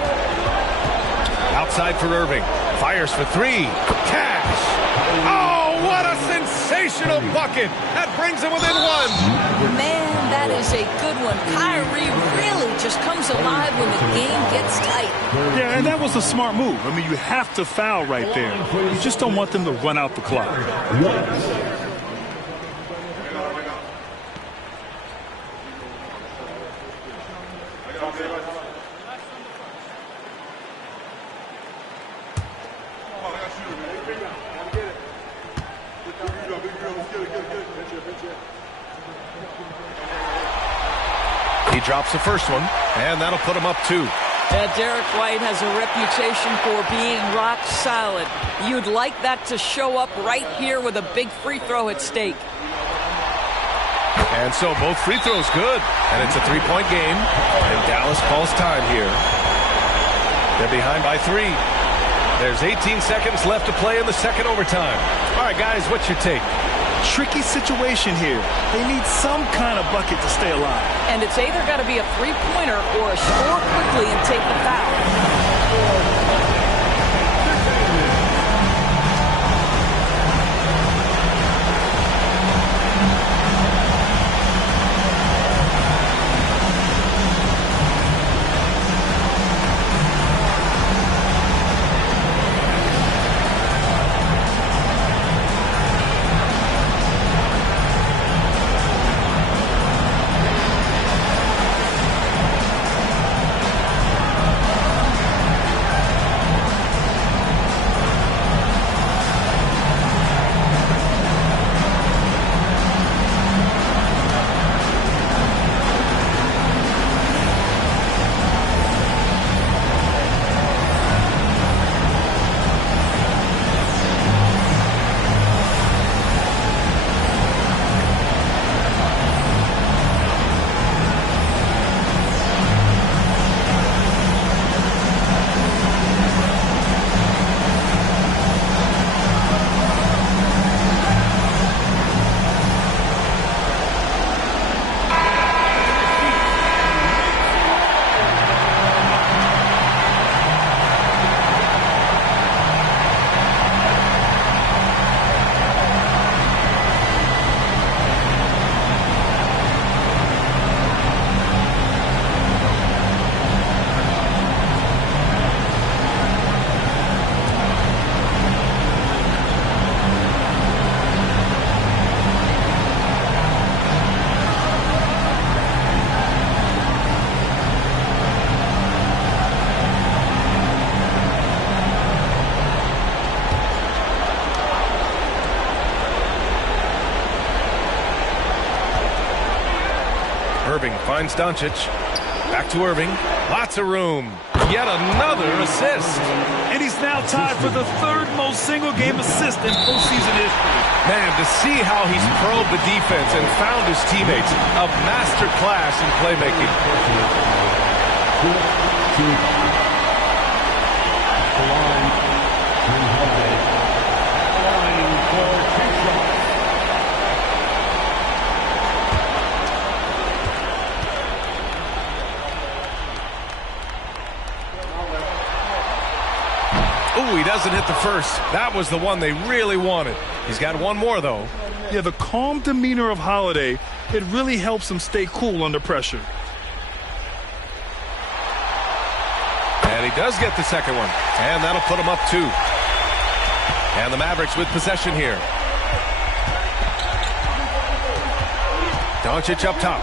Outside for Irving. Fires for three. Cash. Oh, what a sensational bucket. That brings him within one. Man, that is a good one. Kyrie really just comes alive when the game gets tight. Yeah, and that was a smart move. I mean, you have to foul right there. You just don't want them to run out the clock. He drops the first one, and that'll put him up 2. Yeah, Derek White has a reputation for being rock solid. You'd like that to show up right here with a big free throw at stake. And so both free throws good, and it's a 3-point game, and Dallas calls time here. They're behind by 3. There's 18 seconds left to play in the second overtime. All right, guys, what's your take? Tricky situation here. They need some kind of bucket to stay alive. And it's either got to be a three-pointer or a score quickly and take the foul. Irving finds Doncic. Back to Irving. Lots of room. Yet another assist. And he's now tied for the third most single-game assist in postseason history. Man, to see how he's probed the defense and found his teammates, a master class in playmaking. Ooh, he doesn't hit the first. That was the one they really wanted. He's got one more, though. Yeah, the calm demeanor of Holiday, it really helps him stay cool under pressure. And he does get the second one. And that'll put him up 2. And the Mavericks with possession here. Doncic up top.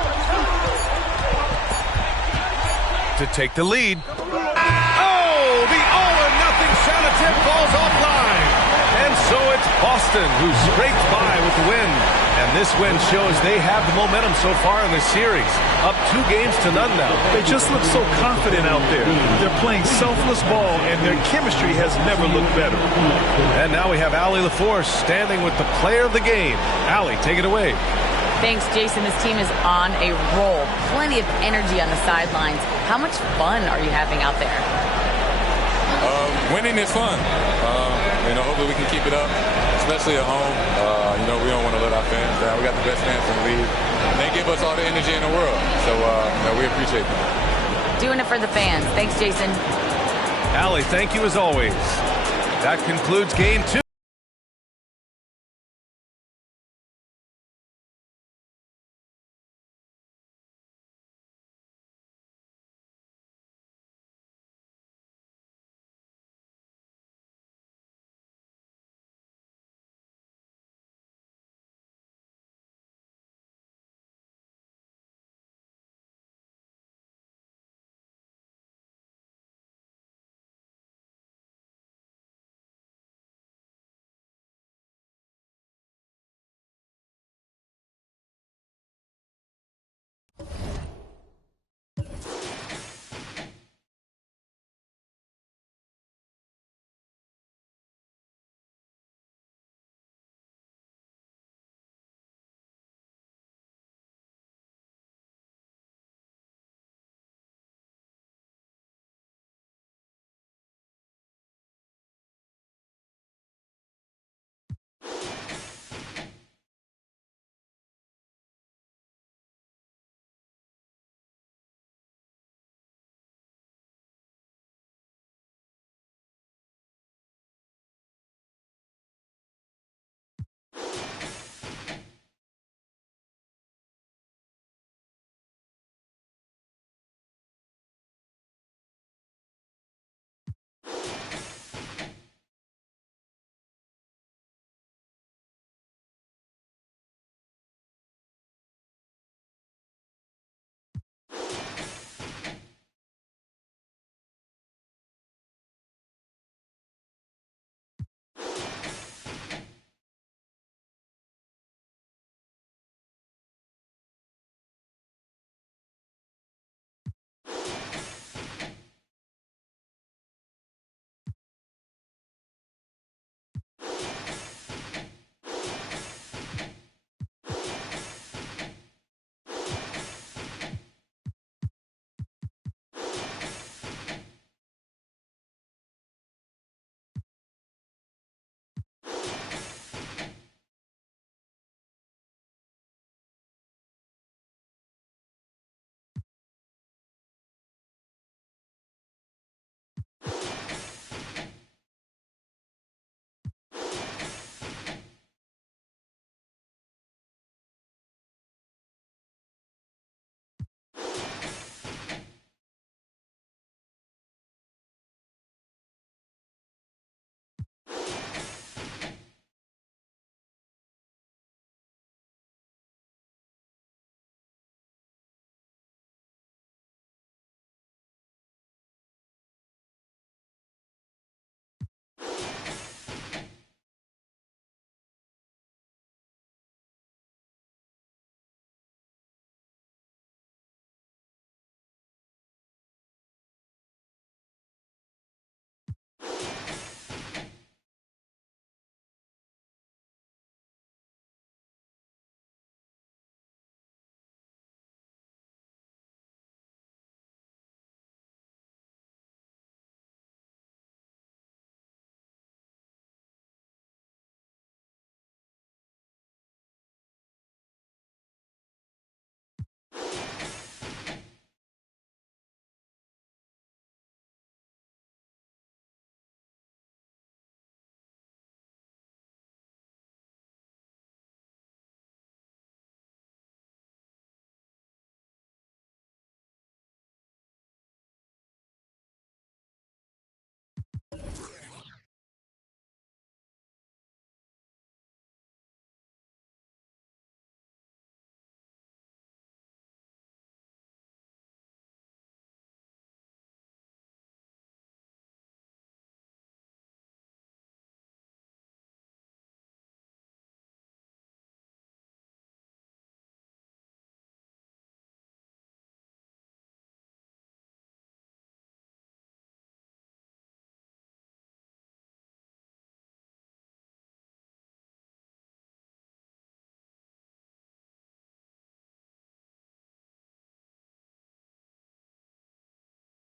To take the lead. Oh, the all-or-nothing shot attempt falls offline. And so it's Boston who scraped by with the win. And this win shows they have the momentum so far in the series. Up 2 games to none now. They just look so confident out there. They're playing selfless ball, and their chemistry has never looked better. And now we have Allie LaForce standing with the player of the game. Allie, take it away. Thanks, Jason. This team is on a roll. Plenty of energy on the sidelines. How much fun are you having out there? Winning is fun. Hopefully we can keep it up, especially at home. We don't want to let our fans down. We got the best fans in the league. They give us all the energy in the world, so we appreciate them. Doing it for the fans. Thanks, Jason. Allie, thank you as always. That concludes game 2.